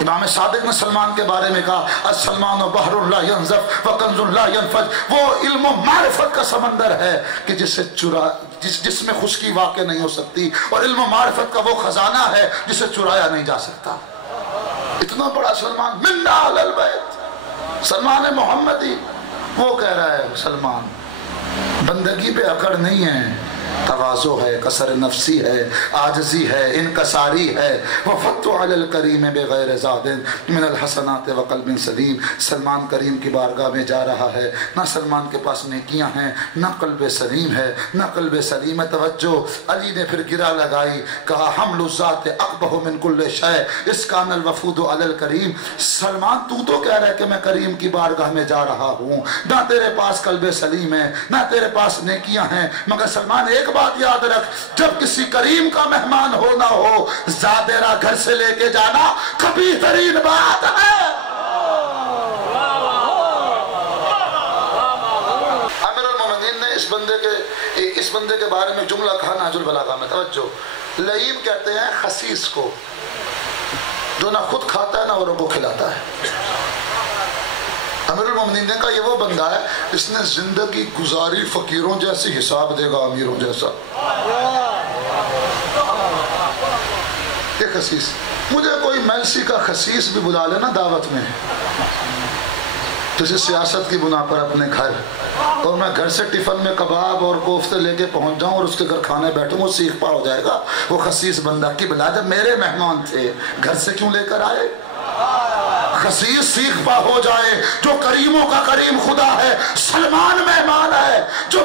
امام صادق نے سلمان کے بارے میں کہا، السلمان بحر لا ينزف وکنز لا ينفج، وہ علم و معرفت کا سمندر ہے کہ جس میں خشکی واقع نہیں ہو سکتی، اور علم و معرفت کا وہ خزانہ ہے جسے چرایا نہیں جا سکتا۔ اتنا بڑا سلمان، من اہل البیت، سلمان محمدی، وہ کہہ رہا ہے سلمان بندگی پہ اکڑ نہیں ہے، تواضع ہے، کسر نفسی ہے، عاجزی ہے، انکساری ہے۔ وفدت علی الکریم بغیر زاد من الحسنات وقلب سلیم، سلمان کریم کی بارگاہ میں جا رہا ہے، نہ سلمان کے پاس نیکیاں ہیں نہ قلب سلیم ہے، نہ قلب سلیم ہے۔ توجہ، علی نے پھر گرہ لگائی، کہا حمل الذات اقبح من کل شیء اذ کان الوفود علی الکریم۔ سلمان تو کہہ رہا ہے کہ میں کریم کی بارگاہ میں جا رہا ہوں، نہ تیرے پاس قلب سلیم ہے نہ تیرے پاس نیکیاں ہیں، مگر سلمان ایک بات یاد رکھ، جب کسی کریم کا مہمان ہونا ہو، زادرہ گھر سے لے کے جانا کبھی ترین بات ہے۔ امیر المومنین نے اس بندے کے بارے میں جملہ کہا نہج البلاغہ میں، توجہ، لئیم کہتے ہیں خسیس کو، جو نہ خود کھاتا ہے نہ اوروں کو کھلاتا ہے۔ امیر المومنین نے کہا یہ وہ بندہ ہے اس نے زندگی گزاری فقیروں جیسی، حساب دے گا امیروں جیسا۔ یہ خسیس، مجھے کوئی میلسی کا خسیس بھی بلا لینا دعوت میں، کسی سیاست کی بنا پر اپنے گھر، اور میں گھر سے ٹفن میں کباب اور کوفتے لے کے پہنچ جاؤں اور اس کے گھر کھانے بیٹھوں، وہ سیخ پا ہو جائے گا وہ خسیس بندہ کی بلا، جب میرے مہمان تھے گھر سے کیوں لے کر آئے؟ خسیس سیخ پا ہو جائے، جو کریموں کا کریم خدا ہے، سلمان مہمان ہے، جو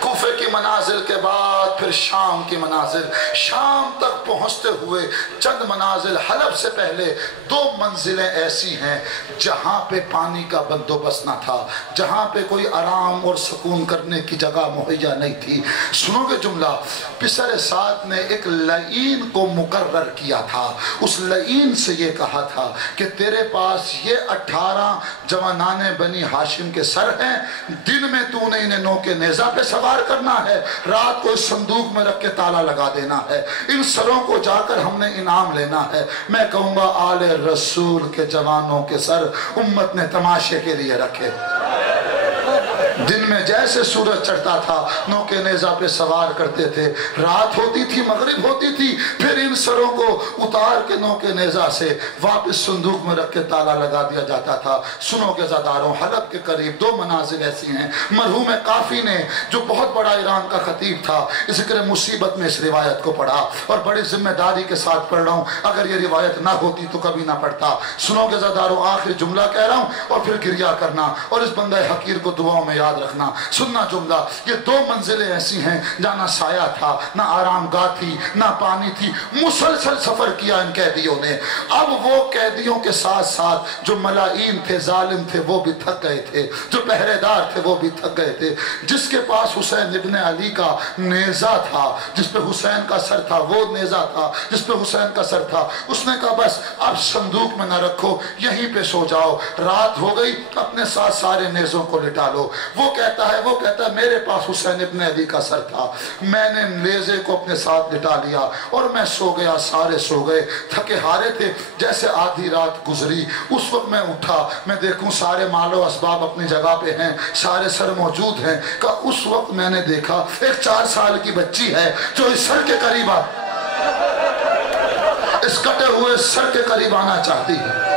کوفے کی منازل کے بعد پھر شام کی منازل، شام تک پہنچتے ہوئے چند منازل حلب سے پہلے 2 منزلیں ایسی ہیں جہاں پہ پانی کا بندوبست نہ تھا، جہاں پہ کوئی آرام اور سکون کرنے کی جگہ مہیا نہیں تھی۔ سنو گے جملہ، پسر سعد نے ایک لعین کو مقرر کیا تھا، اس لعین سے یہ کہا تھا کہ تیرے پاس یہ 18 جوانان بنی ہاشم کے سر ہیں، دن میں تو نے انہیں نو کے نیزہ پہ سوار کرنا ہے، رات کو اس صندوق میں رکھ کے تالا لگا دینا ہے، ان سروں کو جا کر ہم نے انعام لینا ہے۔ میں کہوں گا آل رسول کے جوانوں کے سر امت نے تماشے کے لیے رکھے۔ دن میں جیسے سورج چڑھتا تھا نو کے نیزہ پہ سوار کرتے تھے، رات ہوتی تھی، مغرب ہوتی تھی، پھر ان سروں کو اتار کے نو کے نیزہ سے واپس صندوق میں رکھ کے تالا لگا دیا جاتا تھا۔ سنو کے زاداروں، حلب کے قریب 2 منازل ایسی ہیں۔ مرحوم قافی نے جو بہت بڑا ایران کا خطیب تھا، ذکر مصیبت میں اس روایت کو پڑھا اور بڑی ذمہ داری کے ساتھ پڑھ رہا ہوں، اگر یہ روایت نہ ہوتی تو کبھی نہ پڑھتا۔ سنو کے زاداروں، آخری جملہ کہہ رہا ہوں اور پھر گریہ کرنا اور اس بندہ حقیر کو دعاؤں میں یاد رکھنا۔ سننا جملہ، یہ 2 منزلیں ایسی ہیں جہاں نہ سایہ تھا، نہ آرام گاہ تھی، نہ پانی تھی، مسلسل سفر کیا ان قیدیوں نے۔ اب وہ قیدیوں کے ساتھ ساتھ جو ملائین تھے، ظالم تھے، وہ بھی تھک گئے تھے، جو پہرے دار تھے وہ بھی تھک گئے تھے۔ جس کے پاس حسین ابن علی کا نیزہ تھا، جس پہ حسین کا سر تھا، وہ نیزہ تھا جس پہ حسین کا سر تھا، اس نے کہا بس اب صندوق میں نہ رکھو، یہیں پہ سو جاؤ، رات ہو گئی، اپنے ساتھ سارے نیزوں کو لٹا لو۔ وہ کہتا ہے میرے پاس حسین ابن علی کا سر تھا، میں نے نیزے کو اپنے ساتھ لٹا لیا اور میں سو گیا، سارے سو گئے، تھکے ہارے تھے۔ جیسے آدھی رات گزری، اس وقت میں اٹھا، میں دیکھوں سارے مال و اسباب اپنی جگہ پہ ہیں، سارے سر موجود ہیں، کہ اس وقت میں نے دیکھا ایک 4 سال کی بچی ہے جو اس سر کے قریب اس کٹے ہوئے سر کے قریب آنا چاہتی ہے۔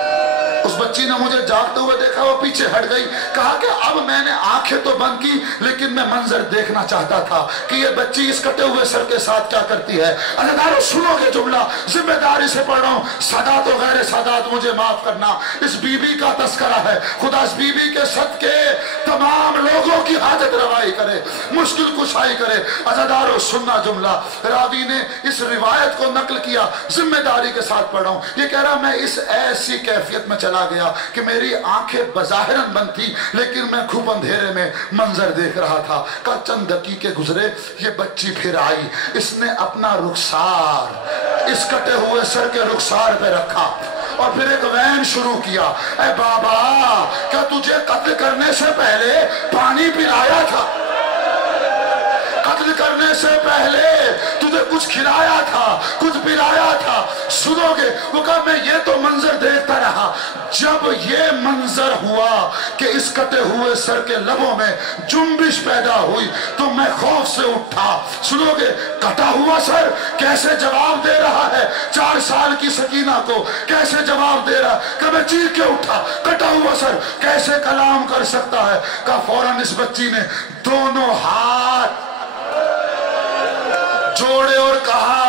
اس بچی نے مجھے جاگتے ہوئے دیکھا، وہ پیچھے ہٹ گئی، کہا کہ اب میں نے آنکھیں تو بند کی لیکن میں منظر دیکھنا چاہتا تھا کہ یہ بچی اس کٹے ہوئے سر کے ساتھ کیا کرتی ہے۔ عزیزانو سنو گے جملہ، ذمہ داری سے پڑھ رہا ہوں، سادات و غیر سادات مجھے معاف کرنا، اس بی بی کا تذکرہ ہے، خدا اس بی بی کے صدقے تمام لوگوں کی حاجت روائی کرے، مشکل کشائی کرے۔ عزیزانو سننا جملہ، راوی نے اس روایت کو نقل کیا، ذمہ داری کے ساتھ پڑھ رہا ہوں، یہ کہہ رہا میں اس ایسی کیفیت میں چلا گیا کہ میری آنکھیں بظاہراً بند تھی لیکن میں خوب اندھیرے میں منظر دیکھ رہا تھا۔ کہ چند دقیقے گزرے، یہ بچی پھر آئی، اس نے اپنا رخسار اس کٹے ہوئے سر کے رخسار پہ رکھا اور پھر ایک وین شروع کیا، اے بابا کیا تجھے قتل کرنے سے پہلے پانی پلایا تھا؟ قتل کرنے سے پہلے تجھے کچھ کھلایا تھا، کچھ پلایا تھا؟ سنو گے، وہ کہا میں یہ تو منظر دیکھتا رہا، جب یہ منظر ہوا کہ اس کٹے ہوئے سر کے لبوں میں جنبش پیدا ہوئی تو میں خوف سے اٹھا۔ سنو گے، کٹا ہوا سر کیسے جواب دے رہا ہے 4 سال کی سکینہ کو، کیسے جواب دے رہا کہ میں چیخ کے اٹھا، کٹا ہوا سر کیسے کلام کر سکتا ہے؟ کہا فوراً اس بچی نے دونوں ہاتھ جوڑے اور کہا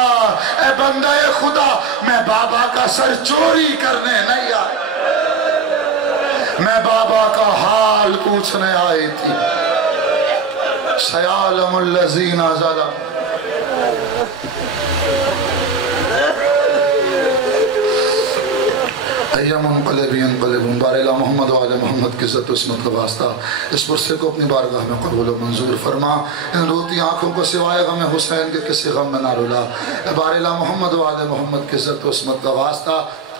اے بندہ خدا، میں بابا کا سر چوری کرنے نہیں آئی، میں بابا کا حال پوچھنے آئی تھی۔ سیعلم الذین ظلموا ایم انقلبی انقلبون بار الہ محمد و آل محمد کی عزت و عصمت کا واسطہ اس پرسے کو اپنی بارگاہ میں قبول و منظور فرما، ان روتی آنکھوں کو سوائے غم حسین کے کسی غم میں نہ رلا۔ بار الہ محمد و آل محمد کی عزت و عصمت کا واسطہ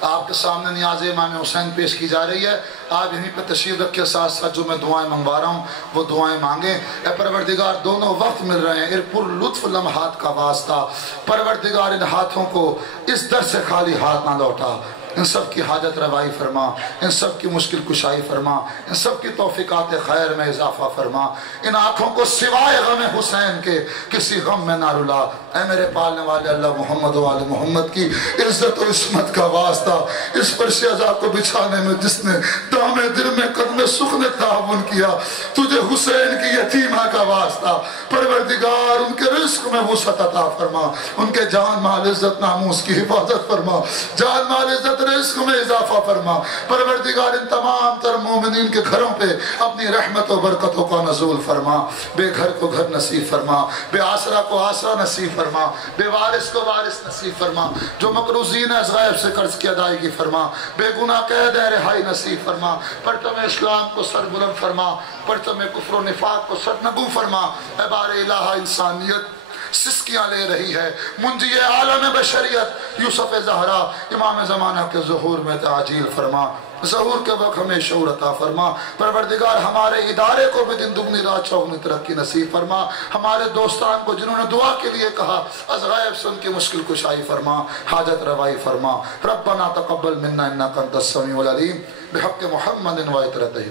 آپ کے سامنے نیاز امام حسین پیش کی جا رہی ہے، آپ یہیں پہ تشریف رکھے، ساتھ ساتھ جو میں دعائیں منگوا رہا ہوں وہ دعائیں مانگیں۔ اے پروردگار دونوں وقت مل رہے ہیں، پر لطف لمحات کا واسطہ پروردگار ان ہاتھوں کو اس در سے خالی ہاتھ نہ لوٹا، ان سب کی حاجت روائی فرما، ان سب کی مشکل کشائی فرما، ان سب کی توفیقات خیر میں اضافہ فرما، ان آنکھوں کو سوائے غم حسین کے کسی غم میں نہ رلا۔ اے میرے پالنے والے اللہ محمد و آل محمد کی عزت و عصمت کا واسطہ اس فرش عزا کو بچھانے میں جس نے دام دل میں قدم سخ نے تعاون کیا، تجھے حسین کی یتیمہ کا واسطہ پروردگار ان کے رزق میں وسعت عطا فرما، ان کے جان مال عزت ناموس کی حفاظت فرما، جان مال عزت رزق میں اضافہ فرما پروردگار ان تمام تر مومنین کے گھروں پہ اپنی رحمت و برکتوں کا نزول فرما بے گھر کو گھر نصیب فرما بے آسرا کو آسرا نصیب فرما بے وارث کو وارث نصیب فرما جو مقروضین از غیب سے قرض کی ادائیگی فرما بے گناہ قید ہے رہائی نصیب فرما پرچم اسلام کو سر بلند فرما پرچم کفر و نفاق کو سر نگو فرما اے بار الہ انسانیت سسکیاں لے رہی ہے منجی عالم بشریت یوسف زہرا امام زمانہ کے ظہور میں تعجیل فرما ظہور کے وقت ہمیں شعور عطا فرما پروردگار ہمارے ادارے کو بھی دن دگنی رات چوگنی ترقی نصیب فرما ہمارے دوستان کو جنہوں نے دعا کے لیے کہا از غیب سے ان کی مشکل کشائی فرما حاجت روائی فرما ربنا تقبل منا انک انت السمیع العلیم بحق محمد و عطرتہ